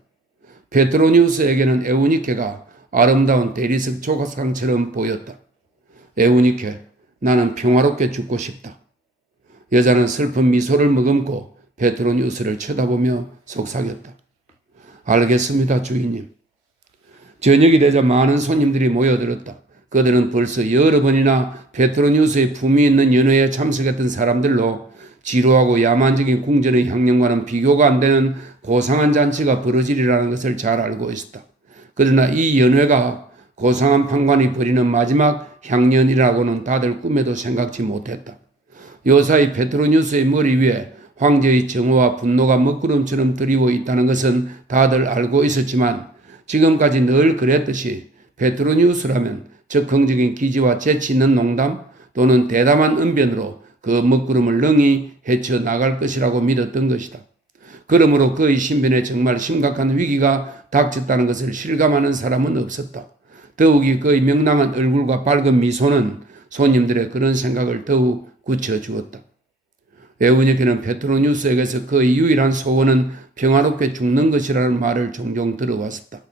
베트로니우스에게는 에우니케가 아름다운 대리석 조각상처럼 보였다. 에우니케, 나는 평화롭게 죽고 싶다. 여자는 슬픈 미소를 머금고 베트로니우스를 쳐다보며 속삭였다. 알겠습니다, 주인님. 저녁이 되자 많은 손님들이 모여들었다. 그들은 벌써 여러 번이나 베트로니우스의 품위 있는 연회에 참석했던 사람들로 지루하고 야만적인 궁전의 향연과는 비교가 안 되는 고상한 잔치가 벌어지리라는 것을 잘 알고 있었다. 그러나 이 연회가 고상한 판관이 벌이는 마지막 향연이라고는 다들 꿈에도 생각지 못했다. 요사이 베트로니우스의 머리 위에 황제의 정오와 분노가 먹구름처럼 드리고 있다는 것은 다들 알고 있었지만 지금까지 늘 그랬듯이 베트로니우스라면 적극적인 기지와 재치 있는 농담 또는 대담한 언변으로 그 먹구름을 능히 헤쳐나갈 것이라고 믿었던 것이다. 그러므로 그의 신변에 정말 심각한 위기가 닥쳤다는 것을 실감하는 사람은 없었다. 더욱이 그의 명랑한 얼굴과 밝은 미소는 손님들의 그런 생각을 더욱 굳혀주었다. 에우니케는 베트로니우스에게서 그의 유일한 소원은 평화롭게 죽는 것이라는 말을 종종 들어왔었다.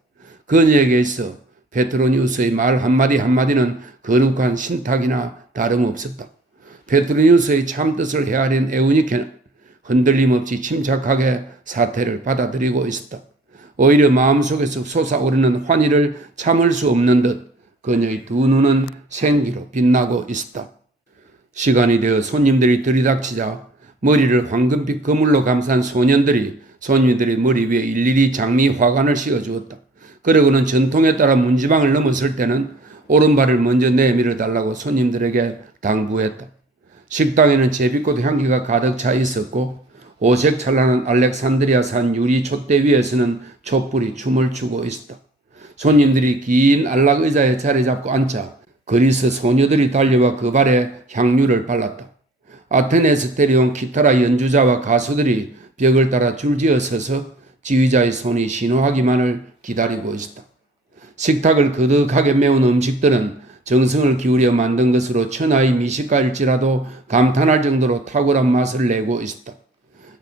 그녀에게 있어 베트로니우스의 말 한마디 한마디는 거룩한 신탁이나 다름없었다. 베트로니우스의 참뜻을 헤아린 에우니케는 흔들림 없이 침착하게 사태를 받아들이고 있었다. 오히려 마음속에서 솟아오르는 환희를 참을 수 없는 듯 그녀의 두 눈은 생기로 빛나고 있었다. 시간이 되어 손님들이 들이닥치자 머리를 황금빛 그물로 감싼 소년들이 손님들의 머리 위에 일일이 장미 화관을 씌워주었다. 그러고는 전통에 따라 문지방을 넘었을 때는 오른발을 먼저 내밀어 달라고 손님들에게 당부했다. 식당에는 제비꽃 향기가 가득 차 있었고 오색 찬란한 알렉산드리아산 유리 촛대 위에서는 촛불이 춤을 추고 있었다. 손님들이 긴 안락 의자에 자리 잡고 앉자 그리스 소녀들이 달려와 그 발에 향유를 발랐다. 아테네에서 데려온 기타라 연주자와 가수들이 벽을 따라 줄지어 서서 지휘자의 손이 신호하기만을 기다리고 있었다. 식탁을 거득하게 메운 음식들은 정성을 기울여 만든 것으로 천하의 미식가일지라도 감탄할 정도로 탁월한 맛을 내고 있었다.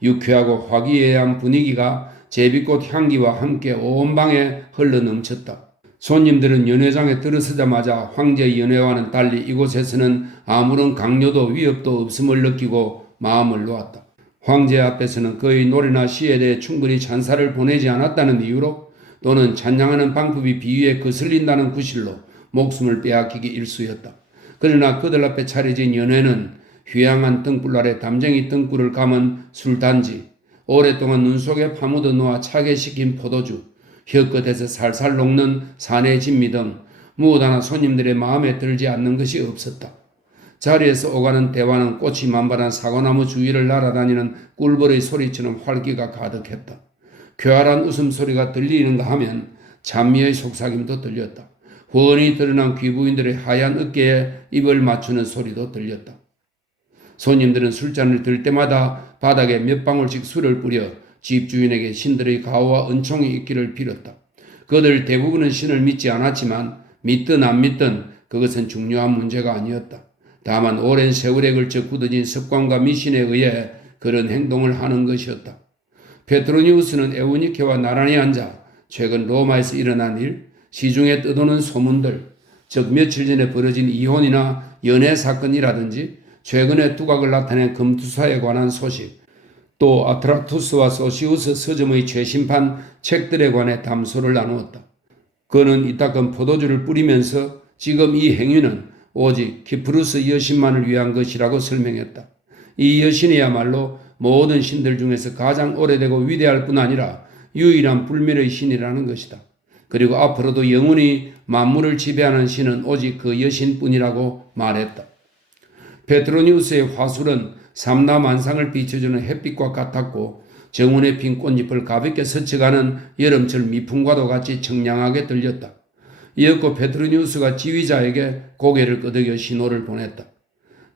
유쾌하고 화기애애한 분위기가 제비꽃 향기와 함께 온 방에 흘러넘쳤다. 손님들은 연회장에 들어서자마자 황제의 연회와는 달리 이곳에서는 아무런 강요도 위협도 없음을 느끼고 마음을 놓았다. 황제 앞에서는 그의 노래나 시에 대해 충분히 찬사를 보내지 않았다는 이유로 또는 찬양하는 방법이 비위에 거슬린다는 구실로 목숨을 빼앗기기 일쑤였다. 그러나 그들 앞에 차려진 연회는 휘황한 등불 아래 담쟁이 등불을 감은 술단지, 오랫동안 눈 속에 파묻어 놓아 차게 식힌 포도주, 혀끝에서 살살 녹는 산의 진미 등 무엇 하나 손님들의 마음에 들지 않는 것이 없었다. 자리에서 오가는 대화는 꽃이 만발한 사과나무 주위를 날아다니는 꿀벌의 소리처럼 활기가 가득했다. 쾌활한 웃음소리가 들리는가 하면 찬미의 속삭임도 들렸다. 훤히 드러난 귀부인들의 하얀 어깨에 입을 맞추는 소리도 들렸다. 손님들은 술잔을 들 때마다 바닥에 몇 방울씩 술을 뿌려 집주인에게 신들의 가호와 은총이 있기를 빌었다. 그들 대부분은 신을 믿지 않았지만 믿든 안 믿든 그것은 중요한 문제가 아니었다. 다만 오랜 세월에 걸쳐 굳어진 습관과 미신에 의해 그런 행동을 하는 것이었다. 베트로니우스는 에우니케와 나란히 앉아 최근 로마에서 일어난 일, 시중에 떠도는 소문들, 즉 며칠 전에 벌어진 이혼이나 연애 사건이라든지 최근에 두각을 나타낸 금투사에 관한 소식, 또 아트라투스와 소시우스 서점의 최신판 책들에 관해 담소를 나누었다. 그는 이따금 포도주를 뿌리면서 지금 이 행위는 오직 키프루스 여신만을 위한 것이라고 설명했다. 이 여신이야말로 모든 신들 중에서 가장 오래되고 위대할 뿐 아니라 유일한 불멸의 신이라는 것이다. 그리고 앞으로도 영원히 만물을 지배하는 신은 오직 그 여신뿐이라고 말했다. 베트로니우스의 화술은 삼라만상을 비춰주는 햇빛과 같았고 정원의 핀 꽃잎을 가볍게 스쳐가는 여름철 미풍과도 같이 청량하게 들렸다. 이었고 베트로니우스가 지휘자에게 고개를 끄덕여 신호를 보냈다.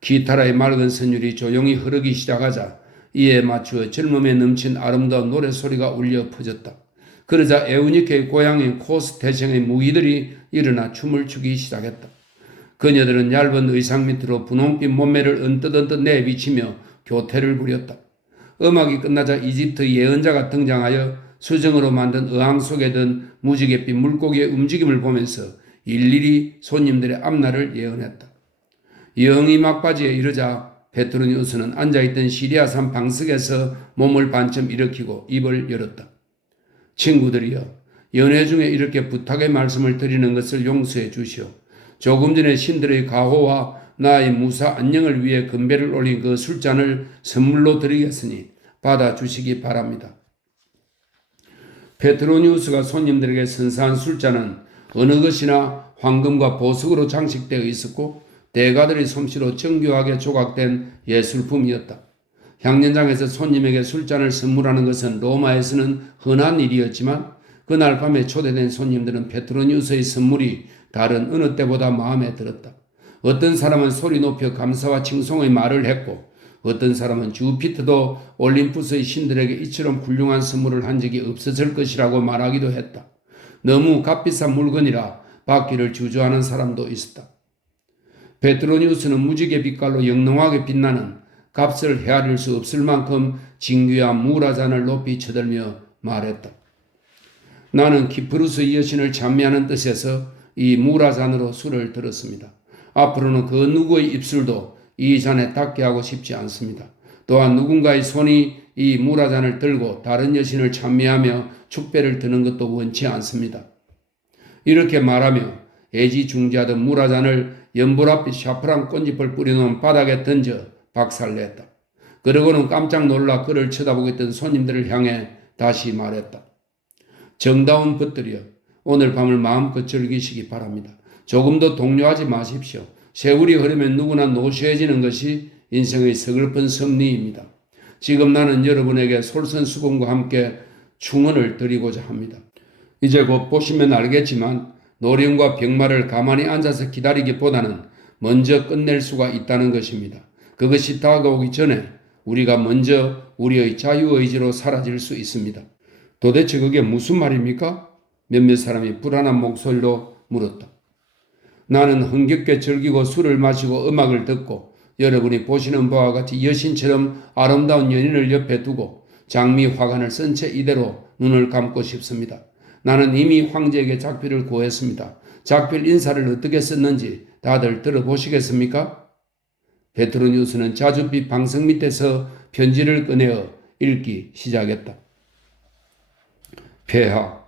기타라의 맑은 선율이 조용히 흐르기 시작하자 이에 맞추어 젊음에 넘친 아름다운 노래소리가 울려 퍼졌다. 그러자 에우니케의 고향인 코스 대성의 무기들이 일어나 춤을 추기 시작했다. 그녀들은 얇은 의상 밑으로 분홍빛 몸매를 언뜻언뜻 내비치며 교태를 부렸다. 음악이 끝나자 이집트 예언자가 등장하여 수정으로 만든 의항 속에 든 무지갯빛 물고기의 움직임을 보면서 일일이 손님들의 앞날을 예언했다. 영이 막바지에 이르자 페트로니우스는 앉아있던 시리아산 방석에서 몸을 반쯤 일으키고 입을 열었다. 친구들이여, 연회 중에 이렇게 부탁의 말씀을 드리는 것을 용서해 주시오. 조금 전에 신들의 가호와 나의 무사 안녕을 위해 금배를 올린 그 술잔을 선물로 드리겠으니 받아주시기 바랍니다. 페트로니우스가 손님들에게 선사한 술잔은 어느 것이나 황금과 보석으로 장식되어 있었고 대가들의 솜씨로 정교하게 조각된 예술품이었다. 향연장에서 손님에게 술잔을 선물하는 것은 로마에서는 흔한 일이었지만 그날 밤에 초대된 손님들은 페트로니우스의 선물이 다른 어느 때보다 마음에 들었다. 어떤 사람은 소리 높여 감사와 칭송의 말을 했고 어떤 사람은 주피터도 올림푸스의 신들에게 이처럼 훌륭한 선물을 한 적이 없었을 것이라고 말하기도 했다. 너무 값비싼 물건이라 받기를 주저하는 사람도 있었다. 페트로니우스는 무지개 빛깔로 영롱하게 빛나는 값을 헤아릴 수 없을 만큼 진귀한 무라잔을 높이 쳐들며 말했다. 나는 키프루스 여신을 찬미하는 뜻에서 이 무라잔으로 술을 들었습니다. 앞으로는 그 누구의 입술도 이 잔에 닿게 하고 싶지 않습니다. 또한 누군가의 손이 이 무라잔을 들고 다른 여신을 찬미하며 축배를 드는 것도 원치 않습니다. 이렇게 말하며 애지중지하던 무라잔을 연보랏빛 샤프란 꽃잎을 뿌려놓은 바닥에 던져 박살냈다. 그러고는 깜짝 놀라 그를 쳐다보고 있던 손님들을 향해 다시 말했다. 정다운 벗들이여, 오늘 밤을 마음껏 즐기시기 바랍니다. 조금 더 동요하지 마십시오. 세월이 흐르면 누구나 노쇠해지는 것이 인생의 서글픈 섭리입니다. 지금 나는 여러분에게 솔선수범과 함께 충언을 드리고자 합니다. 이제 곧 보시면 알겠지만 노령과 병마를 가만히 앉아서 기다리기보다는 먼저 끝낼 수가 있다는 것입니다. 그것이 다가오기 전에 우리가 먼저 우리의 자유의지로 사라질 수 있습니다. 도대체 그게 무슨 말입니까? 몇몇 사람이 불안한 목소리로 물었다. 나는 흥겹게 즐기고 술을 마시고 음악을 듣고 여러분이 보시는 바와 같이 여신처럼 아름다운 연인을 옆에 두고 장미 화관을 쓴 채 이대로 눈을 감고 싶습니다. 나는 이미 황제에게 작필을 구했습니다. 작필 인사를 어떻게 썼는지 다들 들어보시겠습니까? 페트로니우스는 자줏빛 방석 밑에서 편지를 꺼내어 읽기 시작했다. 폐하,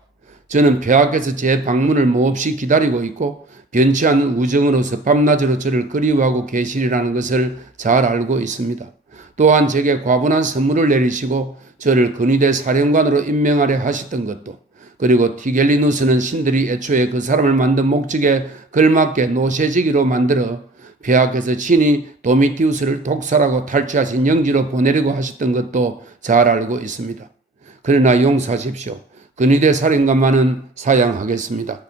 저는 폐하께서 제 방문을 몹시 기다리고 있고 변치 않는 우정으로서 밤낮으로 저를 그리워하고 계시리라는 것을 잘 알고 있습니다. 또한 제게 과분한 선물을 내리시고 저를 근위대 사령관으로 임명하려 하셨던 것도, 그리고 티겔리누스는 신들이 애초에 그 사람을 만든 목적에 걸맞게 노쇠지기로 만들어 폐하께서 친히 도미티우스를 독살하고 탈취하신 영지로 보내려고 하셨던 것도 잘 알고 있습니다. 그러나 용서하십시오. 근위대 사령관만은 사양하겠습니다.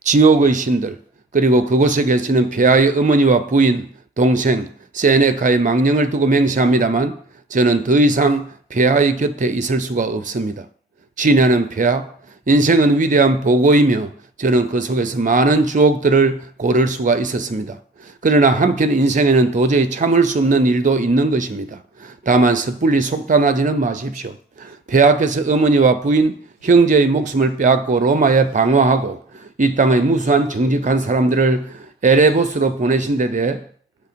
지옥의 신들, 그리고 그곳에 계시는 폐하의 어머니와 부인, 동생, 세네카의 망령을 두고 맹세합니다만 저는 더 이상 폐하의 곁에 있을 수가 없습니다. 진야는 폐하, 인생은 위대한 보고이며 저는 그 속에서 많은 주옥들을 고를 수가 있었습니다. 그러나 한편 인생에는 도저히 참을 수 없는 일도 있는 것입니다. 다만 섣불리 속단하지는 마십시오. 폐하께서 어머니와 부인, 형제의 목숨을 빼앗고 로마에 방화하고 이 땅의 무수한 정직한 사람들을 에레보스로 보내신 데 대해,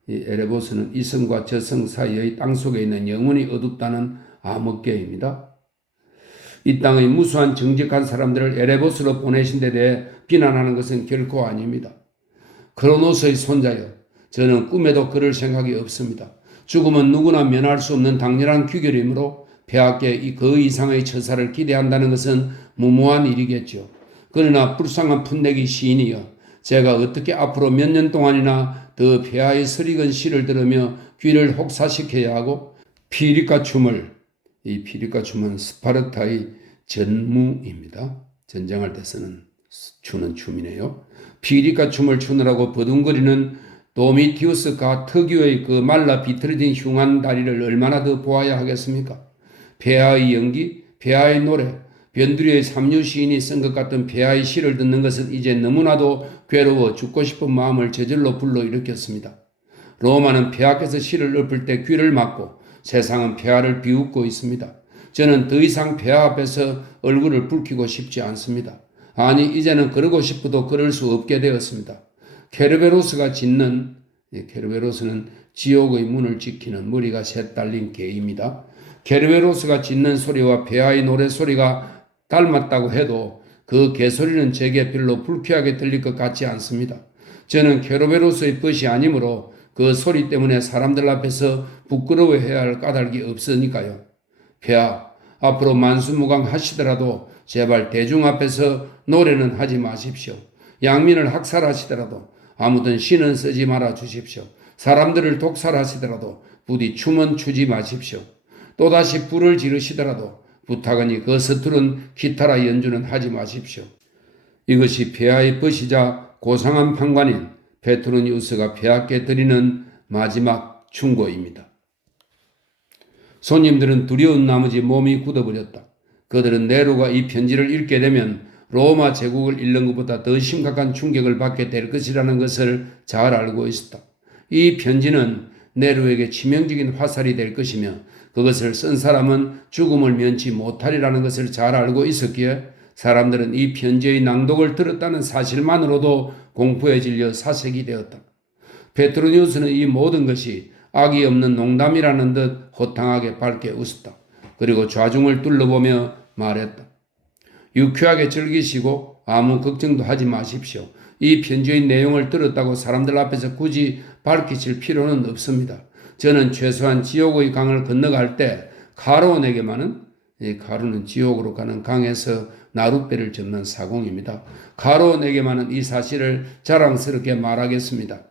이 에레보스는 이 성과 저 성 사이의 땅 속에 있는 영혼이 어둡다는 암흑계입니다. 이 땅의 무수한 정직한 사람들을 에레보스로 보내신 데 대해 비난하는 것은 결코 아닙니다. 크로노스의 손자여, 저는 꿈에도 그럴 생각이 없습니다. 죽음은 누구나 면할 수 없는 당연한 규결이므로 폐하께 그 이상의 처사를 기대한다는 것은 무모한 일이겠죠. 그러나 불쌍한 풋내기 시인이여, 제가 어떻게 앞으로 몇 년 동안이나 더 폐하의 설익은 시를 들으며 귀를 혹사시켜야 하고, 피리카 춤을, 이 피리카 춤은 스파르타의 전무입니다. 전쟁할 때 쓰는 추는 춤이네요. 피리카 춤을 추느라고 버둥거리는 도미티우스가 특유의 그 말라 비틀어진 흉한 다리를 얼마나 더 보아야 하겠습니까? 폐하의 연기, 폐하의 노래, 변두리의 삼류 시인이 쓴 것 같은 폐하의 시를 듣는 것은 이제 너무나도 괴로워 죽고 싶은 마음을 저절로 불러일으켰습니다. 로마는 폐하께서 시를 읊을 때 귀를 막고 세상은 폐하를 비웃고 있습니다. 저는 더 이상 폐하 앞에서 얼굴을 붉히고 싶지 않습니다. 아니 이제는 그러고 싶어도 그럴 수 없게 되었습니다. 케르베로스가 짓는, 케르베로스는 지옥의 문을 지키는 머리가 셋 달린 개입니다. 케르베로스가 짖는 소리와 폐하의 노래소리가 닮았다고 해도 그 개소리는 제게 별로 불쾌하게 들릴 것 같지 않습니다. 저는 케르베로스의 벗이 아니므로 그 소리 때문에 사람들 앞에서 부끄러워해야 할 까닭이 없으니까요. 폐하, 앞으로 만수무강 하시더라도 제발 대중 앞에서 노래는 하지 마십시오. 양민을 학살하시더라도 아무튼 시는 쓰지 말아 주십시오. 사람들을 독살하시더라도 부디 춤은 추지 마십시오. 또다시 불을 지르시더라도 부탁하니 그 서투른 기타라 연주는 하지 마십시오. 이것이 폐하의 벗이자 고상한 판관인 페트로니우스가 폐하께 드리는 마지막 충고입니다. 손님들은 두려운 나머지 몸이 굳어버렸다. 그들은 네로가 이 편지를 읽게 되면 로마 제국을 잃는 것보다 더 심각한 충격을 받게 될 것이라는 것을 잘 알고 있었다. 이 편지는 네로에게 치명적인 화살이 될 것이며 그것을 쓴 사람은 죽음을 면치 못하리라는 것을 잘 알고 있었기에 사람들은 이 편지의 낭독을 들었다는 사실만으로도 공포에 질려 사색이 되었다. 페트로니우스는 이 모든 것이 악이 없는 농담이라는 듯 호탕하게 밝게 웃었다. 그리고 좌중을 둘러보며 말했다. 유쾌하게 즐기시고 아무 걱정도 하지 마십시오. 이 편지의 내용을 들었다고 사람들 앞에서 굳이 밝히실 필요는 없습니다. 저는 최소한 지옥의 강을 건너갈 때 가로온에게만은, 이 가로는 지옥으로 가는 강에서 나룻배를 접는 사공입니다. 가로온에게만은 이 사실을 자랑스럽게 말하겠습니다.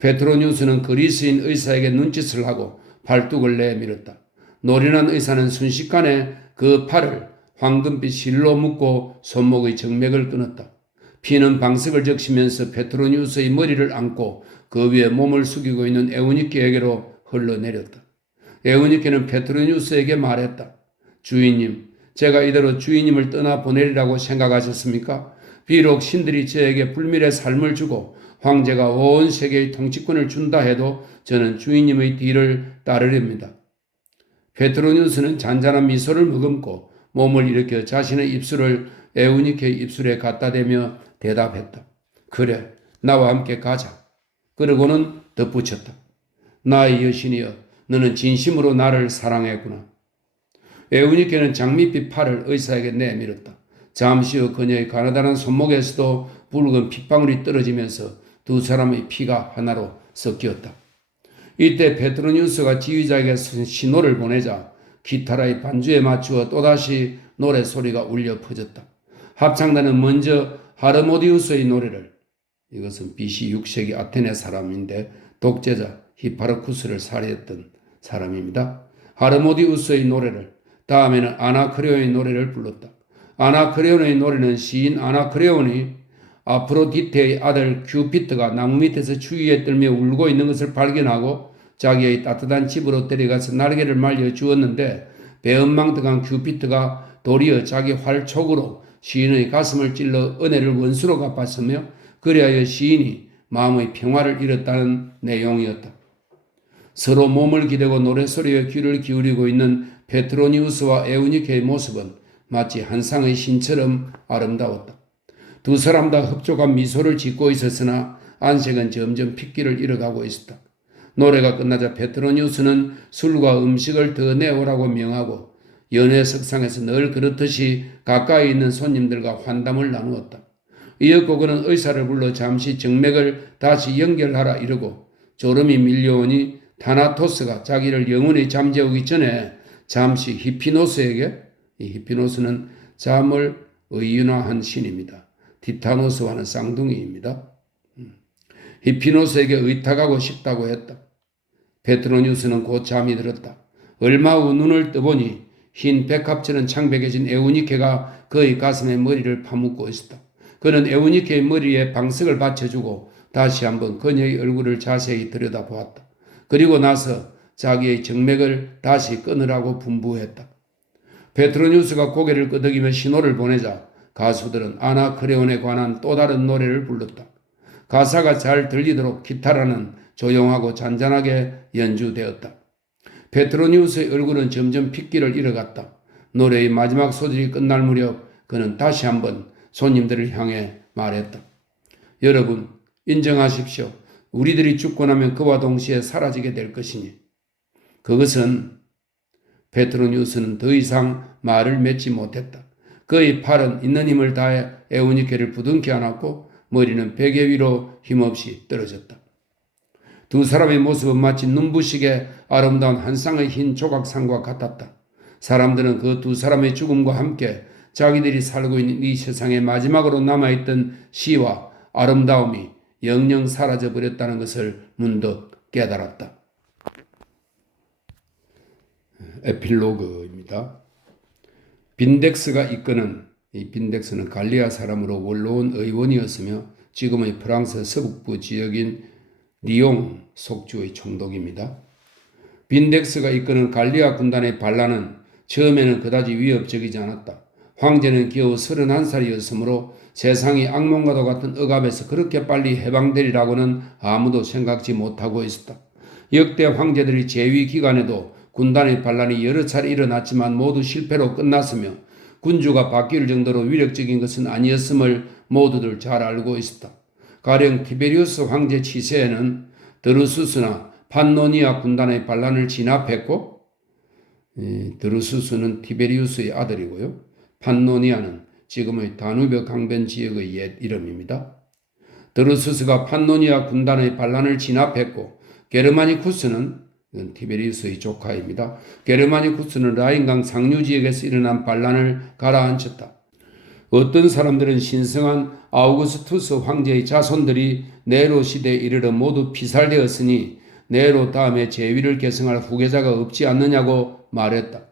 페트로니우스는 그리스인 의사에게 눈짓을 하고 발뚝을 내밀었다. 노련한 의사는 순식간에 그 팔을 황금빛 실로 묶고 손목의 정맥을 끊었다. 피는 방석을 적시면서 페트로니우스의 머리를 안고 그 위에 몸을 숙이고 있는 에우니케에게로 흘러내렸다. 에우니케는 페트로니우스에게 말했다. 주인님, 제가 이대로 주인님을 떠나보내리라고 생각하셨습니까? 비록 신들이 저에게 불멸의 삶을 주고 황제가 온 세계의 통치권을 준다 해도 저는 주인님의 뒤를 따르렵니다. 페트로니우스는 잔잔한 미소를 머금고 몸을 일으켜 자신의 입술을 에우니케의 입술에 갖다 대며 대답했다. 그래, 나와 함께 가자. 그러고는 덧붙였다. 나의 여신이여, 너는 진심으로 나를 사랑했구나. 에우니케는 장밋빛 팔을 의사에게 내밀었다. 잠시 후 그녀의 가느다란 손목에서도 붉은 핏방울이 떨어지면서 두 사람의 피가 하나로 섞였다. 이때 페트로니우스가 지휘자에게 신호를 보내자 기타라의 반주에 맞추어 또다시 노래소리가 울려 퍼졌다. 합창단은 먼저 하르모디우스의 노래를, 이것은 BC 6세기 아테네 사람인데 독재자 히파르쿠스를 살해했던 사람입니다. 하르모디우스의 노래를, 다음에는 아나크레온의 노래를 불렀다. 아나크레온의 노래는 시인 아나크레온이 아프로디테의 아들 큐피트가 나무 밑에서 추위에 떨며 울고 있는 것을 발견하고 자기의 따뜻한 집으로 데려가서 날개를 말려 주었는데 배은망덕한 큐피트가 도리어 자기 활촉으로 시인의 가슴을 찔러 은혜를 원수로 갚았으며 그리하여 시인이 마음의 평화를 잃었다는 내용이었다. 서로 몸을 기대고 노래소리에 귀를 기울이고 있는 페트로니우스와 에우니케의 모습은 마치 한 쌍의 신처럼 아름다웠다. 두 사람 다 흡족한 미소를 짓고 있었으나 안색은 점점 핏기를 잃어가고 있었다. 노래가 끝나자 페트로니우스는 술과 음식을 더 내오라고 명하고 연회석상에서 늘 그렇듯이 가까이 있는 손님들과 환담을 나누었다. 이었고 그는 의사를 불러 잠시 정맥을 다시 연결하라 이르고 졸음이 밀려오니 타나토스가 자기를 영원히 잠재우기 전에 잠시 히피노스에게, 이 히피노스는 잠을 의인화한 신입니다. 티타노스와는 쌍둥이입니다. 히피노스에게 의탁하고 싶다고 했다. 페트로니우스는 곧 잠이 들었다. 얼마 후 눈을 떠보니 흰 백합처럼 창백해진 에우니케가 그의 가슴에 머리를 파묻고 있었다. 그는 에우니케의 머리에 방석을 받쳐주고 다시 한번 그녀의 얼굴을 자세히 들여다보았다. 그리고 나서 자기의 정맥을 다시 끊으라고 분부했다. 페트로니우스가 고개를 끄덕이며 신호를 보내자 가수들은 아나크레온에 관한 또 다른 노래를 불렀다. 가사가 잘 들리도록 기타라는 조용하고 잔잔하게 연주되었다. 페트로니우스의 얼굴은 점점 핏기를 잃어갔다. 노래의 마지막 소절이 끝날 무렵 그는 다시 한번 손님들을 향해 말했다. 여러분, 인정하십시오. 우리들이 죽고 나면 그와 동시에 사라지게 될 것이니. 그것은 페트로니우스는 더 이상 말을 맺지 못했다. 그의 팔은 있는 힘을 다해 에우니케를 부둥켜 안았고 머리는 베개 위로 힘없이 떨어졌다. 두 사람의 모습은 마치 눈부시게 아름다운 한 쌍의 흰 조각상과 같았다. 사람들은 그 두 사람의 죽음과 함께 자기들이 살고 있는 이 세상에 마지막으로 남아있던 시와 아름다움이 영영 사라져버렸다는 것을 문득 깨달았다. 에필로그입니다. 빈덱스가 이끄는 이 빈덱스는 갈리아 사람으로 원로원 의원이었으며 지금의 프랑스 서북부 지역인 리옹 속주의 총독입니다. 빈덱스가 이끄는 갈리아 군단의 반란은 처음에는 그다지 위협적이지 않았다. 황제는 겨우 31살이었으므로 세상이 악몽과도 같은 억압에서 그렇게 빨리 해방되리라고는 아무도 생각지 못하고 있었다. 역대 황제들이 재위 기간에도 군단의 반란이 여러 차례 일어났지만 모두 실패로 끝났으며 군주가 바뀔 정도로 위력적인 것은 아니었음을 모두들 잘 알고 있었다. 가령 티베리우스 황제 치세에는 드루수스나 판노니아 군단의 반란을 진압했고, 드루수스는 티베리우스의 아들이고요. 판노니아는 지금의 다누베 강변 지역의 옛 이름입니다. 드루수스가 판노니아 군단의 반란을 진압했고, 게르마니쿠스는 티베리우스의 조카입니다. 게르마니쿠스는 라인강 상류 지역에서 일어난 반란을 가라앉혔다. 어떤 사람들은 신성한 아우구스투스 황제의 자손들이 네로 시대에 이르러 모두 피살되었으니 네로 다음에 제위를 계승할 후계자가 없지 않느냐고 말했다.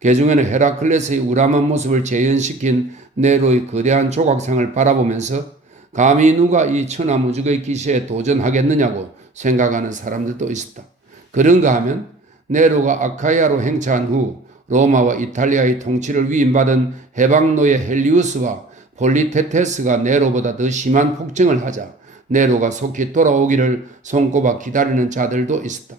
개중에는 헤라클레스의 우람한 모습을 재현시킨 네로의 거대한 조각상을 바라보면서 감히 누가 이 천하무적의 기세에 도전하겠느냐고 생각하는 사람들도 있었다. 그런가 하면 네로가 아카이아로 행차한 후 로마와 이탈리아의 통치를 위임받은 해방노예 헬리우스와 폴리테테스가 네로보다 더 심한 폭정을 하자 네로가 속히 돌아오기를 손꼽아 기다리는 자들도 있었다.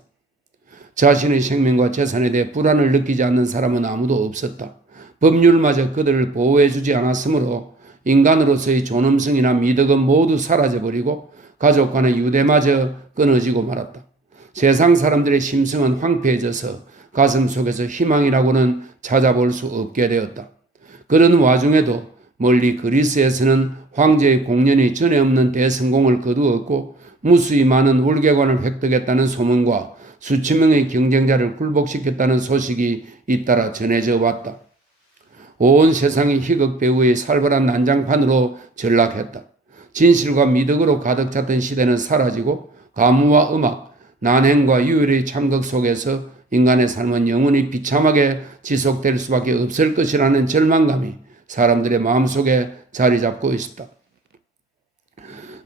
자신의 생명과 재산에 대해 불안을 느끼지 않는 사람은 아무도 없었다. 법률마저 그들을 보호해주지 않았으므로 인간으로서의 존엄성이나 미덕은 모두 사라져버리고 가족 간의 유대마저 끊어지고 말았다. 세상 사람들의 심성은 황폐해져서 가슴 속에서 희망이라고는 찾아볼 수 없게 되었다. 그런 와중에도 멀리 그리스에서는 황제의 공연이 전에 없는 대성공을 거두었고 무수히 많은 월계관을 획득했다는 소문과 수천 명의 경쟁자를 굴복시켰다는 소식이 잇따라 전해져 왔다. 온 세상이 희극 배우의 살벌한 난장판으로 전락했다. 진실과 미덕으로 가득 찼던 시대는 사라지고 가무와 음악, 난행과 유혈의 참극 속에서 인간의 삶은 영원히 비참하게 지속될 수밖에 없을 것이라는 절망감이 사람들의 마음속에 자리 잡고 있었다.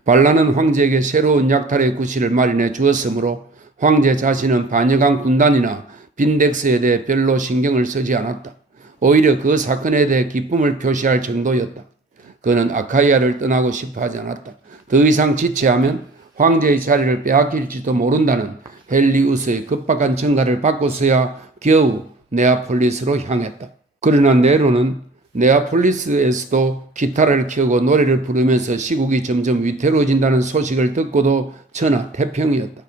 반란은 황제에게 새로운 약탈의 구실을 마련해 주었으므로 황제 자신은 반역한 군단이나 빈덱스에 대해 별로 신경을 쓰지 않았다. 오히려 그 사건에 대해 기쁨을 표시할 정도였다. 그는 아카이아를 떠나고 싶어 하지 않았다. 더 이상 지체하면 황제의 자리를 빼앗길지도 모른다는 헬리우스의 급박한 전가를 받고서야 겨우 네아폴리스로 향했다. 그러나 네로는 네아폴리스에서도 기타를 켜고 노래를 부르면서 시국이 점점 위태로워진다는 소식을 듣고도 천하태평이었다.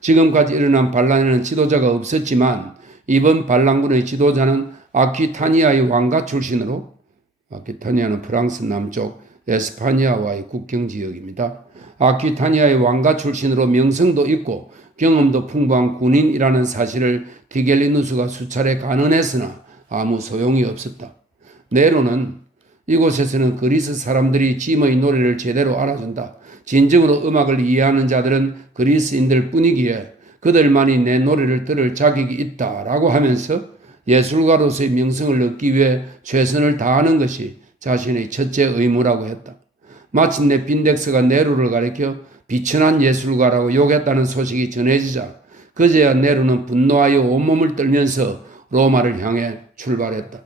지금까지 일어난 반란에는 지도자가 없었지만 이번 반란군의 지도자는 아퀴타니아의 왕가 출신으로, 아퀴타니아는 프랑스 남쪽 에스파니아와의 국경지역입니다. 아퀴타니아의 왕가 출신으로 명성도 있고 경험도 풍부한 군인이라는 사실을 티겔리누스가 수차례 간언했으나 아무 소용이 없었다. 네로는 이곳에서는 그리스 사람들이 짐의 노래를 제대로 알아준다. 진정으로 음악을 이해하는 자들은 그리스인들 뿐이기에 그들만이 내 노래를 들을 자격이 있다라고 하면서 예술가로서의 명성을 얻기 위해 최선을 다하는 것이 자신의 첫째 의무라고 했다. 마침내 빈덱스가 네로를 가리켜 비천한 예술가라고 욕했다는 소식이 전해지자 그제야 네로는 분노하여 온몸을 떨면서 로마를 향해 출발했다.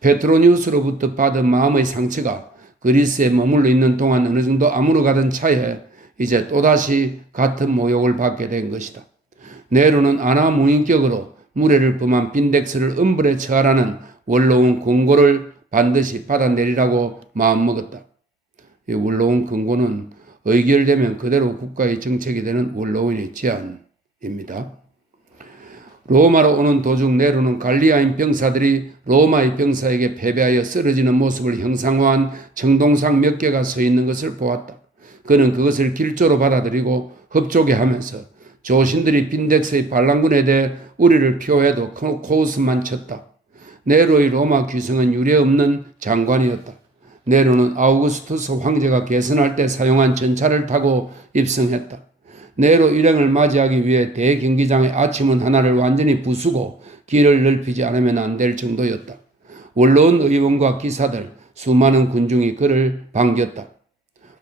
페트로니우스로부터 받은 마음의 상처가 그리스에 머물러 있는 동안 어느 정도 아물어가던 차에 이제 또다시 같은 모욕을 받게 된 것이다. 네로는 아나무인격으로 무례를 범한 빈덱스를 엄벌에 처하라는 원로원 권고를 반드시 받아내리라고 마음먹었다. 이 원로원 권고는 의결되면 그대로 국가의 정책이 되는 원로원의 제안입니다. 로마로 오는 도중 네로는 갈리아인 병사들이 로마의 병사에게 패배하여 쓰러지는 모습을 형상화한 청동상 몇 개가 서 있는 것을 보았다. 그는 그것을 길조로 받아들이고 흡족해하면서 조신들이 빈덱스의 반란군에 대해 우리를 표해도 코웃음만 쳤다. 네로의 로마 귀성은 유례없는 장관이었다. 네로는 아우구스투스 황제가 개선할 때 사용한 전차를 타고 입성했다. 네로 일행을 맞이하기 위해 대경기장의 아치문 하나를 완전히 부수고 길을 넓히지 않으면 안 될 정도였다. 원로원 의원과 기사들, 수많은 군중이 그를 반겼다.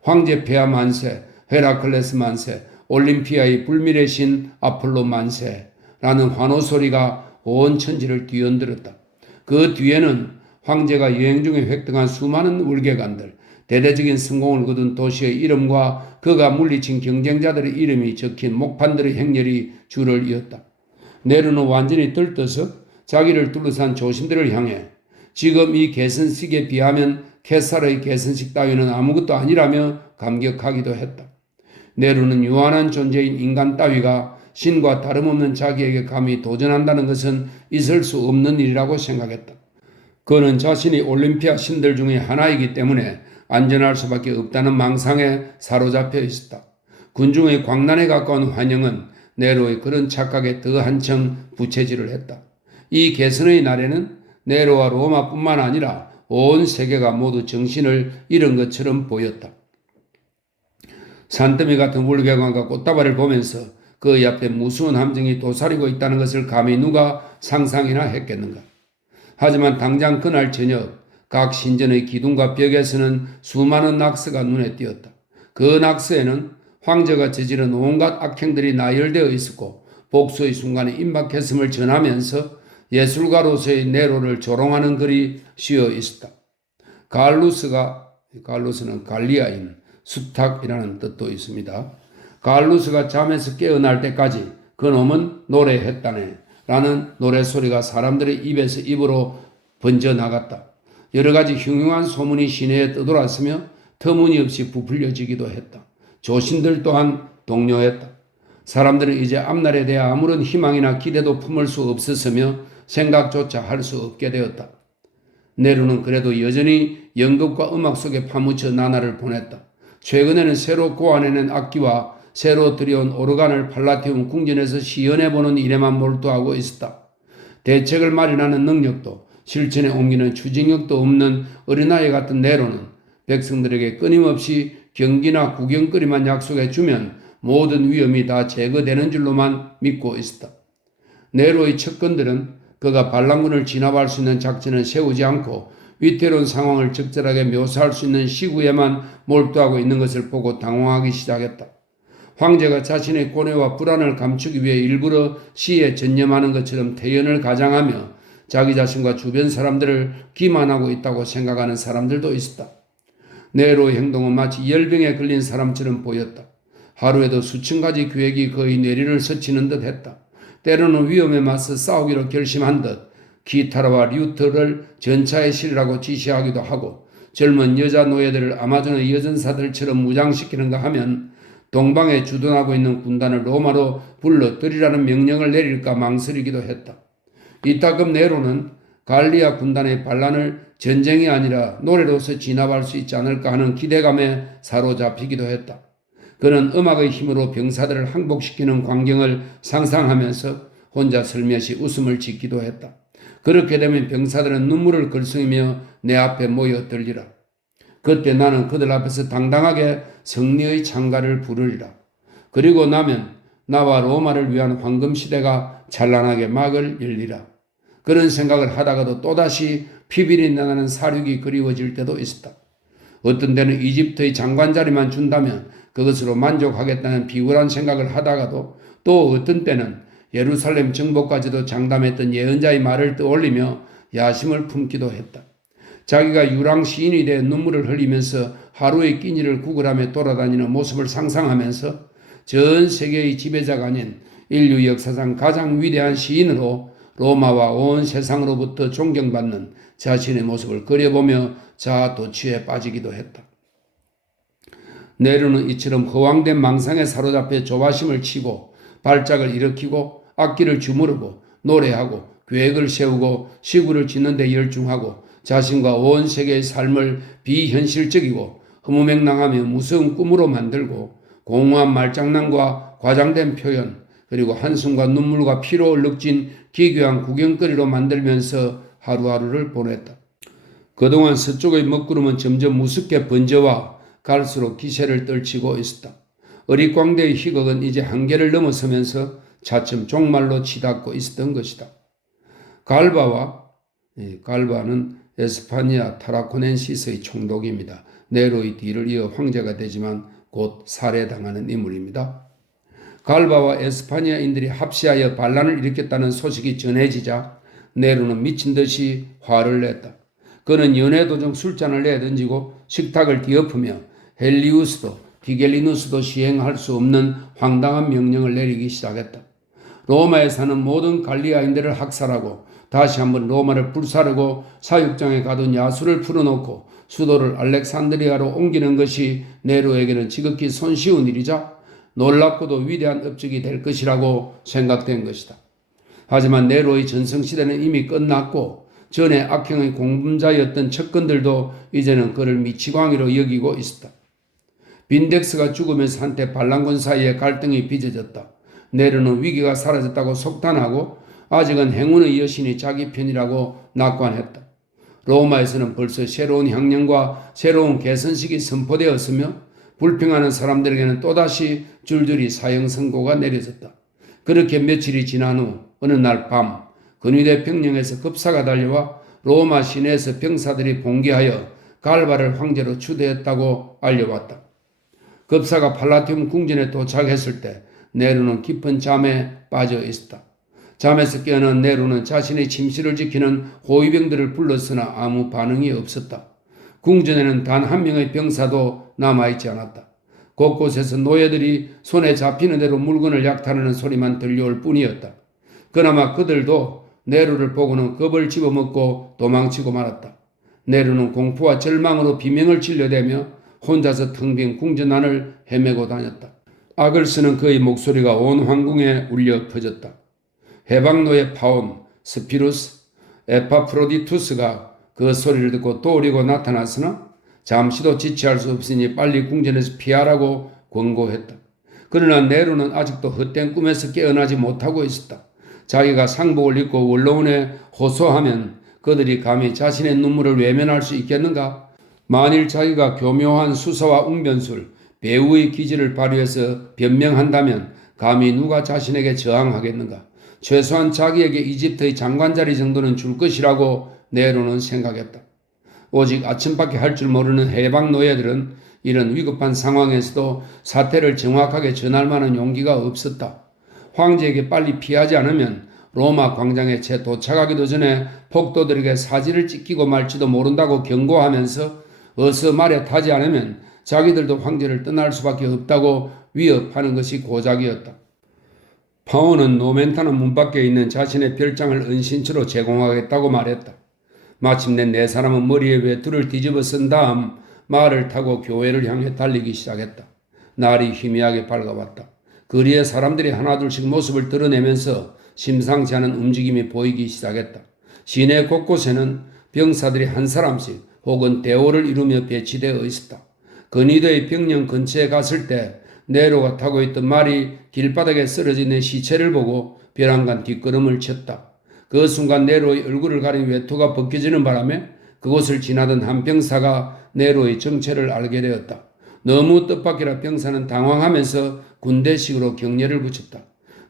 황제 폐하 만세, 헤라클레스 만세, 올림피아의 불멸의 신 아폴로 만세라는 환호 소리가 온 천지를 뒤흔들었다. 그 뒤에는 황제가 여행 중에 획득한 수많은 울개관들, 대대적인 성공을 거둔 도시의 이름과 그가 물리친 경쟁자들의 이름이 적힌 목판들의 행렬이 줄을 이었다. 네로는 완전히 들떠서 자기를 둘러싼 조신들을 향해 지금 이 개선식에 비하면 케살의 개선식 따위는 아무것도 아니라며 감격하기도 했다. 네로는 유한한 존재인 인간 따위가 신과 다름없는 자기에게 감히 도전한다는 것은 있을 수 없는 일이라고 생각했다. 그는 자신이 올림피아 신들 중에 하나이기 때문에 안전할 수밖에 없다는 망상에 사로잡혀 있었다. 군중의 광란에 가까운 환영은 네로의 그런 착각에 더 한층 부채질을 했다. 이 개선의 날에는 네로와 로마뿐만 아니라 온 세계가 모두 정신을 잃은 것처럼 보였다. 산더미 같은 울개관과 꽃다발을 보면서 그 옆에 무수한 함정이 도사리고 있다는 것을 감히 누가 상상이나 했겠는가. 하지만 당장 그날 저녁 각 신전의 기둥과 벽에서는 수많은 낙서가 눈에 띄었다. 그 낙서에는 황제가 저지른 온갖 악행들이 나열되어 있었고 복수의 순간에 임박했음을 전하면서 예술가로서의 네로를 조롱하는 글이 씌어 있었다. 갈루스는 갈리아인 수탉이라는 뜻도 있습니다. 갈루스가 잠에서 깨어날 때까지 그놈은 노래했다네 라는 노래소리가 사람들의 입에서 입으로 번져나갔다. 여러 가지 흉흉한 소문이 시내에 떠돌았으며 터무니없이 부풀려지기도 했다. 조신들 또한 동요했다. 사람들은 이제 앞날에 대해 아무런 희망이나 기대도 품을 수 없었으며 생각조차 할 수 없게 되었다. 네로는 그래도 여전히 연극과 음악 속에 파묻혀 나날을 보냈다. 최근에는 새로 고안해낸 악기와 새로 들여온 오르간을 팔라티움 궁전에서 시연해보는 일에만 몰두하고 있었다. 대책을 마련하는 능력도 실천에 옮기는 추진력도 없는 어린아이 같은 네로는 백성들에게 끊임없이 경기나 구경거리만 약속해주면 모든 위험이 다 제거되는 줄로만 믿고 있었다. 네로의 척건들은 그가 반란군을 진압할 수 있는 작전을 세우지 않고 위태로운 상황을 적절하게 묘사할 수 있는 시구에만 몰두하고 있는 것을 보고 당황하기 시작했다. 황제가 자신의 고뇌와 불안을 감추기 위해 일부러 시에 전념하는 것처럼 태연을 가장하며 자기 자신과 주변 사람들을 기만하고 있다고 생각하는 사람들도 있었다. 네로의 행동은 마치 열병에 걸린 사람처럼 보였다. 하루에도 수천 가지 계획이 그의 뇌리를 스치는 듯 했다. 때로는 위험에 맞서 싸우기로 결심한 듯 기타라와 류트를 전차에 실으라고 지시하기도 하고 젊은 여자 노예들을 아마존의 여전사들처럼 무장시키는가 하면 동방에 주둔하고 있는 군단을 로마로 불러들이라는 명령을 내릴까 망설이기도 했다. 이따금 네로는 갈리아 군단의 반란을 전쟁이 아니라 노래로서 진압할 수 있지 않을까 하는 기대감에 사로잡히기도 했다. 그는 음악의 힘으로 병사들을 항복시키는 광경을 상상하면서 혼자 슬며시 웃음을 짓기도 했다. 그렇게 되면 병사들은 눈물을 글썽이며 내 앞에 모여들리라. 그때 나는 그들 앞에서 당당하게 승리의 창가를 부르리라. 그리고 나면 나와 로마를 위한 황금시대가 찬란하게 막을 열리라. 그런 생각을 하다가도 또다시 피비린내 나는 사륙이 그리워질 때도 있었다. 어떤 때는 이집트의 장관 자리만 준다면 그것으로 만족하겠다는 비굴한 생각을 하다가도 또 어떤 때는 예루살렘 정복까지도 장담했던 예언자의 말을 떠올리며 야심을 품기도 했다. 자기가 유랑 시인이 돼 눈물을 흘리면서 하루의 끼니를 구걸하며 돌아다니는 모습을 상상하면서 전 세계의 지배자가 아닌 인류 역사상 가장 위대한 시인으로 로마와 온 세상으로부터 존경받는 자신의 모습을 그려보며 자아 도취에 빠지기도 했다. 네로는 이처럼 허황된 망상에 사로잡혀 조바심을 치고 발작을 일으키고 악기를 주무르고 노래하고 계획을 세우고 시구를 짓는 데 열중하고 자신과 온 세계의 삶을 비현실적이고 허무맹랑하며 무서운 꿈으로 만들고 공허한 말장난과 과장된 표현 그리고 한숨과 눈물과 피로 얼룩진 기괴한 구경거리로 만들면서 하루하루를 보냈다. 그동안 서쪽의 먹구름은 점점 우습게 번져와 갈수록 기세를 떨치고 있었다. 어릿광대의 희극은 이제 한계를 넘어서면서 차츰 종말로 치닫고 있었던 것이다. 갈바는 에스파니아 타라코넨시스의 총독입니다. 네로의 뒤를 이어 황제가 되지만 곧 살해당하는 인물입니다. 갈바와 에스파니아인들이 합시하여 반란을 일으켰다는 소식이 전해지자 네로는 미친 듯이 화를 냈다. 그는 연회도중 술잔을 내던지고 식탁을 뒤엎으며 헬리우스도 디겔리누스도 시행할 수 없는 황당한 명령을 내리기 시작했다. 로마에 사는 모든 갈리아인들을 학살하고 다시 한번 로마를 불사르고 사육장에 가둔 야수를 풀어놓고 수도를 알렉산드리아로 옮기는 것이 네로에게는 지극히 손쉬운 일이자 놀랍고도 위대한 업적이 될 것이라고 생각된 것이다. 하지만 네로의 전성시대는 이미 끝났고 전에 악행의 공분자였던 척근들도 이제는 그를 미치광이로 여기고 있었다. 빈덱스가 죽으면서 한때 반란군 사이에 갈등이 빚어졌다. 네로는 위기가 사라졌다고 속단하고 아직은 행운의 여신이 자기 편이라고 낙관했다. 로마에서는 벌써 새로운 향령과 새로운 개선식이 선포되었으며 불평하는 사람들에게는 또다시 줄줄이 사형 선고가 내려졌다. 그렇게 며칠이 지난 후 어느 날 밤 근위대 병령에서 급사가 달려와 로마 시내에서 병사들이 봉기하여 갈바를 황제로 추대했다고 알려왔다. 급사가 팔라티움 궁전에 도착했을 때 네로는 깊은 잠에 빠져 있었다. 잠에서 깨어난 네로는 자신의 침실을 지키는 호위병들을 불렀으나 아무 반응이 없었다. 궁전에는 단 한 명의 병사도 남아있지 않았다. 곳곳에서 노예들이 손에 잡히는 대로 물건을 약탈하는 소리만 들려올 뿐이었다. 그나마 그들도 네로를 보고는 겁을 집어먹고 도망치고 말았다. 네로는 공포와 절망으로 비명을 질러대며 혼자서 텅 빈 궁전 안을 헤매고 다녔다. 악을 쓰는 그의 목소리가 온 황궁에 울려 퍼졌다. 해방노예 파온, 스피루스, 에파프로디투스가 그 소리를 듣고 떠오르고 나타났으나 잠시도 지체할 수 없으니 빨리 궁전에서 피하라고 권고했다. 그러나 네로는 아직도 헛된 꿈에서 깨어나지 못하고 있었다. 자기가 상복을 입고 원로원에 호소하면 그들이 감히 자신의 눈물을 외면할 수 있겠는가? 만일 자기가 교묘한 수사와 웅변술, 배우의 기질을 발휘해서 변명한다면 감히 누가 자신에게 저항하겠는가? 최소한 자기에게 이집트의 장관 자리 정도는 줄 것이라고 네로는 생각했다. 오직 아침밖에 할 줄 모르는 해방 노예들은 이런 위급한 상황에서도 사태를 정확하게 전할 만한 용기가 없었다. 황제에게 빨리 피하지 않으면 로마 광장에 채 도착하기도 전에 폭도들에게 사지를 찢기고 말지도 모른다고 경고하면서 어서 말에 타지 않으면 자기들도 황제를 떠날 수밖에 없다고 위협하는 것이 고작이었다. 파온은 노멘타는 문 밖에 있는 자신의 별장을 은신처로 제공하겠다고 말했다. 마침내 네 사람은 머리에 외투를 뒤집어 쓴 다음 말을 타고 교회를 향해 달리기 시작했다. 날이 희미하게 밝아왔다. 거리에 사람들이 하나둘씩 모습을 드러내면서 심상치 않은 움직임이 보이기 시작했다. 시내 곳곳에는 병사들이 한 사람씩 혹은 대오를 이루며 배치되어 있었다. 근위대의 병령 근처에 갔을 때 네로가 타고 있던 말이 길바닥에 쓰러져 있는 시체를 보고 벼랑간 뒷걸음을 쳤다. 그 순간 네로의 얼굴을 가린 외투가 벗겨지는 바람에 그곳을 지나던 한 병사가 네로의 정체를 알게 되었다. 너무 뜻밖이라 병사는 당황하면서 군대식으로 격려를 붙였다.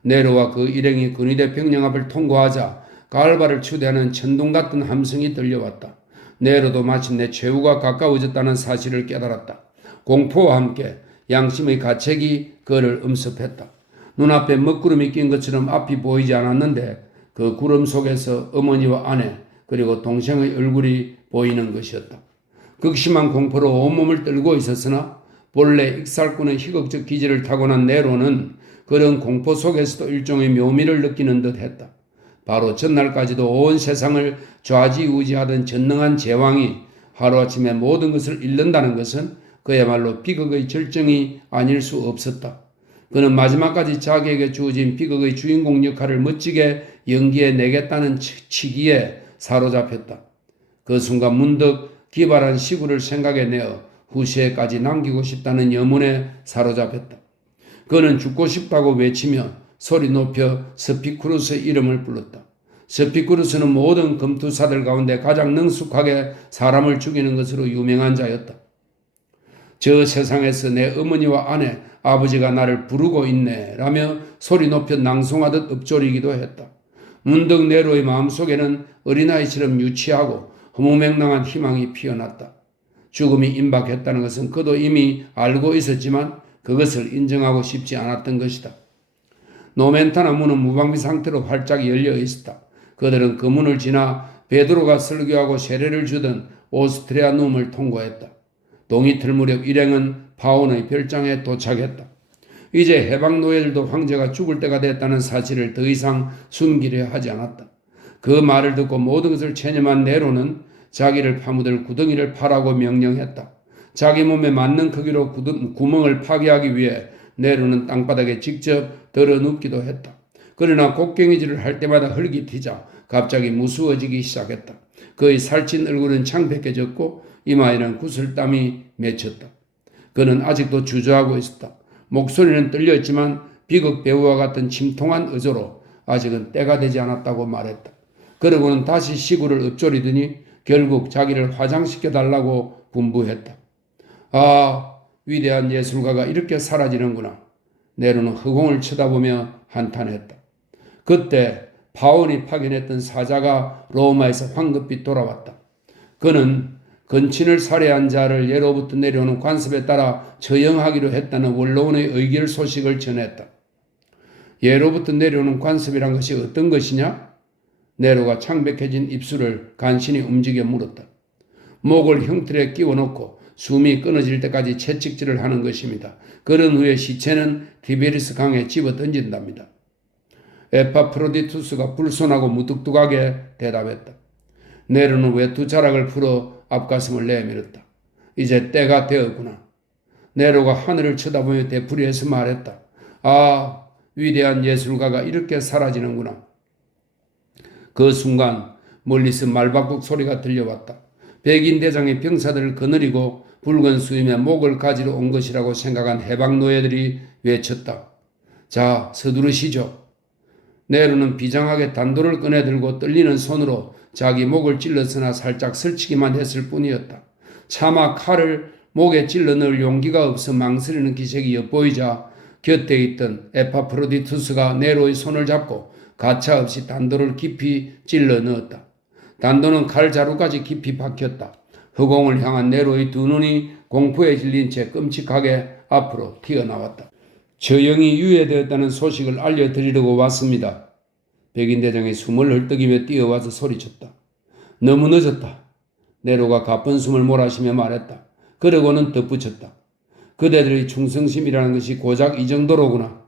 네로와 그 일행이 근위대 병령 앞을 통과하자 갈바를 추대하는 천둥 같은 함성이 들려왔다. 네로도 마침내 최후가 가까워졌다는 사실을 깨달았다. 공포와 함께 양심의 가책이 그를 엄습했다. 눈앞에 먹구름이 낀 것처럼 앞이 보이지 않았는데 그 구름 속에서 어머니와 아내 그리고 동생의 얼굴이 보이는 것이었다. 극심한 공포로 온몸을 떨고 있었으나 본래 익살꾼의 희극적 기질을 타고난 네로는 그런 공포 속에서도 일종의 묘미를 느끼는 듯했다. 바로 전날까지도 온 세상을 좌지우지하던 전능한 제왕이 하루아침에 모든 것을 잃는다는 것은 그야말로 비극의 절정이 아닐 수 없었다. 그는 마지막까지 자기에게 주어진 비극의 주인공 역할을 멋지게 연기해내겠다는 치기에 사로잡혔다. 그 순간 문득 기발한 시구를 생각해내어 후세에까지 남기고 싶다는 염원에 사로잡혔다. 그는 죽고 싶다고 외치며 소리 높여 스피쿠루스의 이름을 불렀다. 스피쿠루스는 모든 검투사들 가운데 가장 능숙하게 사람을 죽이는 것으로 유명한 자였다. 저 세상에서 내 어머니와 아내, 아버지가 나를 부르고 있네 라며 소리 높여 낭송하듯 읊조리기도 했다. 문득 네로의 마음속에는 어린아이처럼 유치하고 허무맹랑한 희망이 피어났다. 죽음이 임박했다는 것은 그도 이미 알고 있었지만 그것을 인정하고 싶지 않았던 것이다. 노멘타나 문은 무방비 상태로 활짝 열려 있었다. 그들은 그 문을 지나 베드로가 설교하고 세례를 주던 오스트리아 눔을 통과했다. 동이틀 무렵 일행은 파온의 별장에 도착했다. 이제 해방 노예들도 황제가 죽을 때가 됐다는 사실을 더 이상 숨기려 하지 않았다. 그 말을 듣고 모든 것을 체념한 네로는 자기를 파묻을 구덩이를 파라고 명령했다. 자기 몸에 맞는 크기로 구멍을 파괴하기 위해 네로는 땅바닥에 직접 덜어눕기도 했다. 그러나 곡괭이질을 할 때마다 흙이 튀자 갑자기 무수어지기 시작했다. 그의 살찐 얼굴은 창백해졌고 이마에는 구슬땀이 맺혔다. 그는 아직도 주저하고 있었다. 목소리는 떨려있지만 비극 배우와 같은 침통한 의조로 아직은 때가 되지 않았다고 말했다. 그러고는 다시 시구를 읊조리더니 결국 자기를 화장시켜달라고 분부했다. 아, 위대한 예술가가 이렇게 사라지는구나. 네로는 허공을 쳐다보며 한탄했다. 그때 파온이 파견했던 사자가 로마에서 황급히 돌아왔다. 그는 건친을 살해한 자를 예로부터 내려오는 관습에 따라 처형하기로 했다는 원로원의 의결 소식을 전했다. 예로부터 내려오는 관습이란 것이 어떤 것이냐? 네로가 창백해진 입술을 간신히 움직여 물었다. 목을 형틀에 끼워놓고 숨이 끊어질 때까지 채찍질을 하는 것입니다. 그런 후에 시체는 티베리스 강에 집어 던진답니다. 에파프로디투스가 불손하고 무뚝뚝하게 대답했다. 네로는 외투 자락을 풀어 앞가슴을 내밀었다. 이제 때가 되었구나. 네로가 하늘을 쳐다보며 되풀이해서 말했다. 아, 위대한 예술가가 이렇게 사라지는구나. 그 순간 멀리서 말박국 소리가 들려왔다. 백인 대장의 병사들을 거느리고 붉은 수염에 목을 가지러 온 것이라고 생각한 해방 노예들이 외쳤다. 자, 서두르시죠. 네로는 비장하게 단도를 꺼내들고 떨리는 손으로 자기 목을 찔렀으나 살짝 설치기만 했을 뿐이었다. 차마 칼을 목에 찔러 넣을 용기가 없어 망설이는 기색이 엿보이자 곁에 있던 에파프로디투스가 네로의 손을 잡고 가차없이 단도를 깊이 찔러 넣었다. 단도는 칼 자루까지 깊이 박혔다. 허공을 향한 네로의 두 눈이 공포에 질린 채 끔찍하게 앞으로 튀어나왔다. 처형이 유예되었다는 소식을 알려드리려고 왔습니다. 백인 대장이 숨을 헐떡이며 뛰어와서 소리쳤다. 너무 늦었다. 네로가 가쁜 숨을 몰아쉬며 말했다. 그러고는 덧붙였다. 그대들의 충성심이라는 것이 고작 이 정도로구나.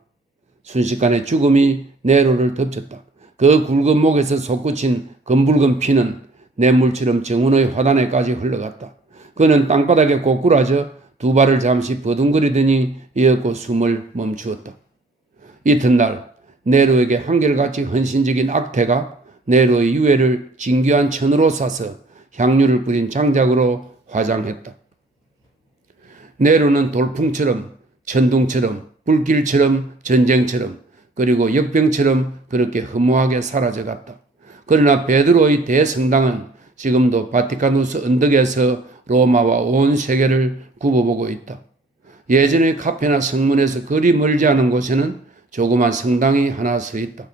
순식간에 죽음이 네로를 덮쳤다. 그 굵은 목에서 솟구친 검붉은 피는 냇물처럼 정운의 화단에까지 흘러갔다. 그는 땅바닥에 고꾸라져 두 발을 잠시 버둥거리더니 이윽고 숨을 멈추었다. 이튿날 네로에게 한결같이 헌신적인 악태가 네로의 유해를 진귀한 천으로 싸서 향유를 뿌린 장작으로 화장했다. 네로는 돌풍처럼 천둥처럼 불길처럼 전쟁처럼 그리고 역병처럼 그렇게 허무하게 사라져갔다. 그러나 베드로의 대성당은 지금도 바티카누스 언덕에서 로마와 온 세계를 굽어보고 있다. 예전의 카페나 성문에서 거리 멀지 않은 곳에는 조그만 성당이 하나 서 있다.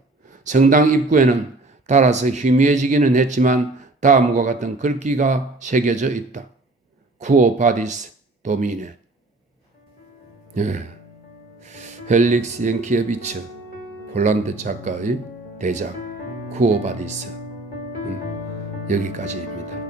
성당 입구에는 달아서 희미해지기는 했지만 다음과 같은 글귀가 새겨져 있다. 쿠오 바디스 도미네. 예. 헬릭스 옌키에비츠, 폴란드 작가의 대작 쿠오바디스. 여기까지입니다.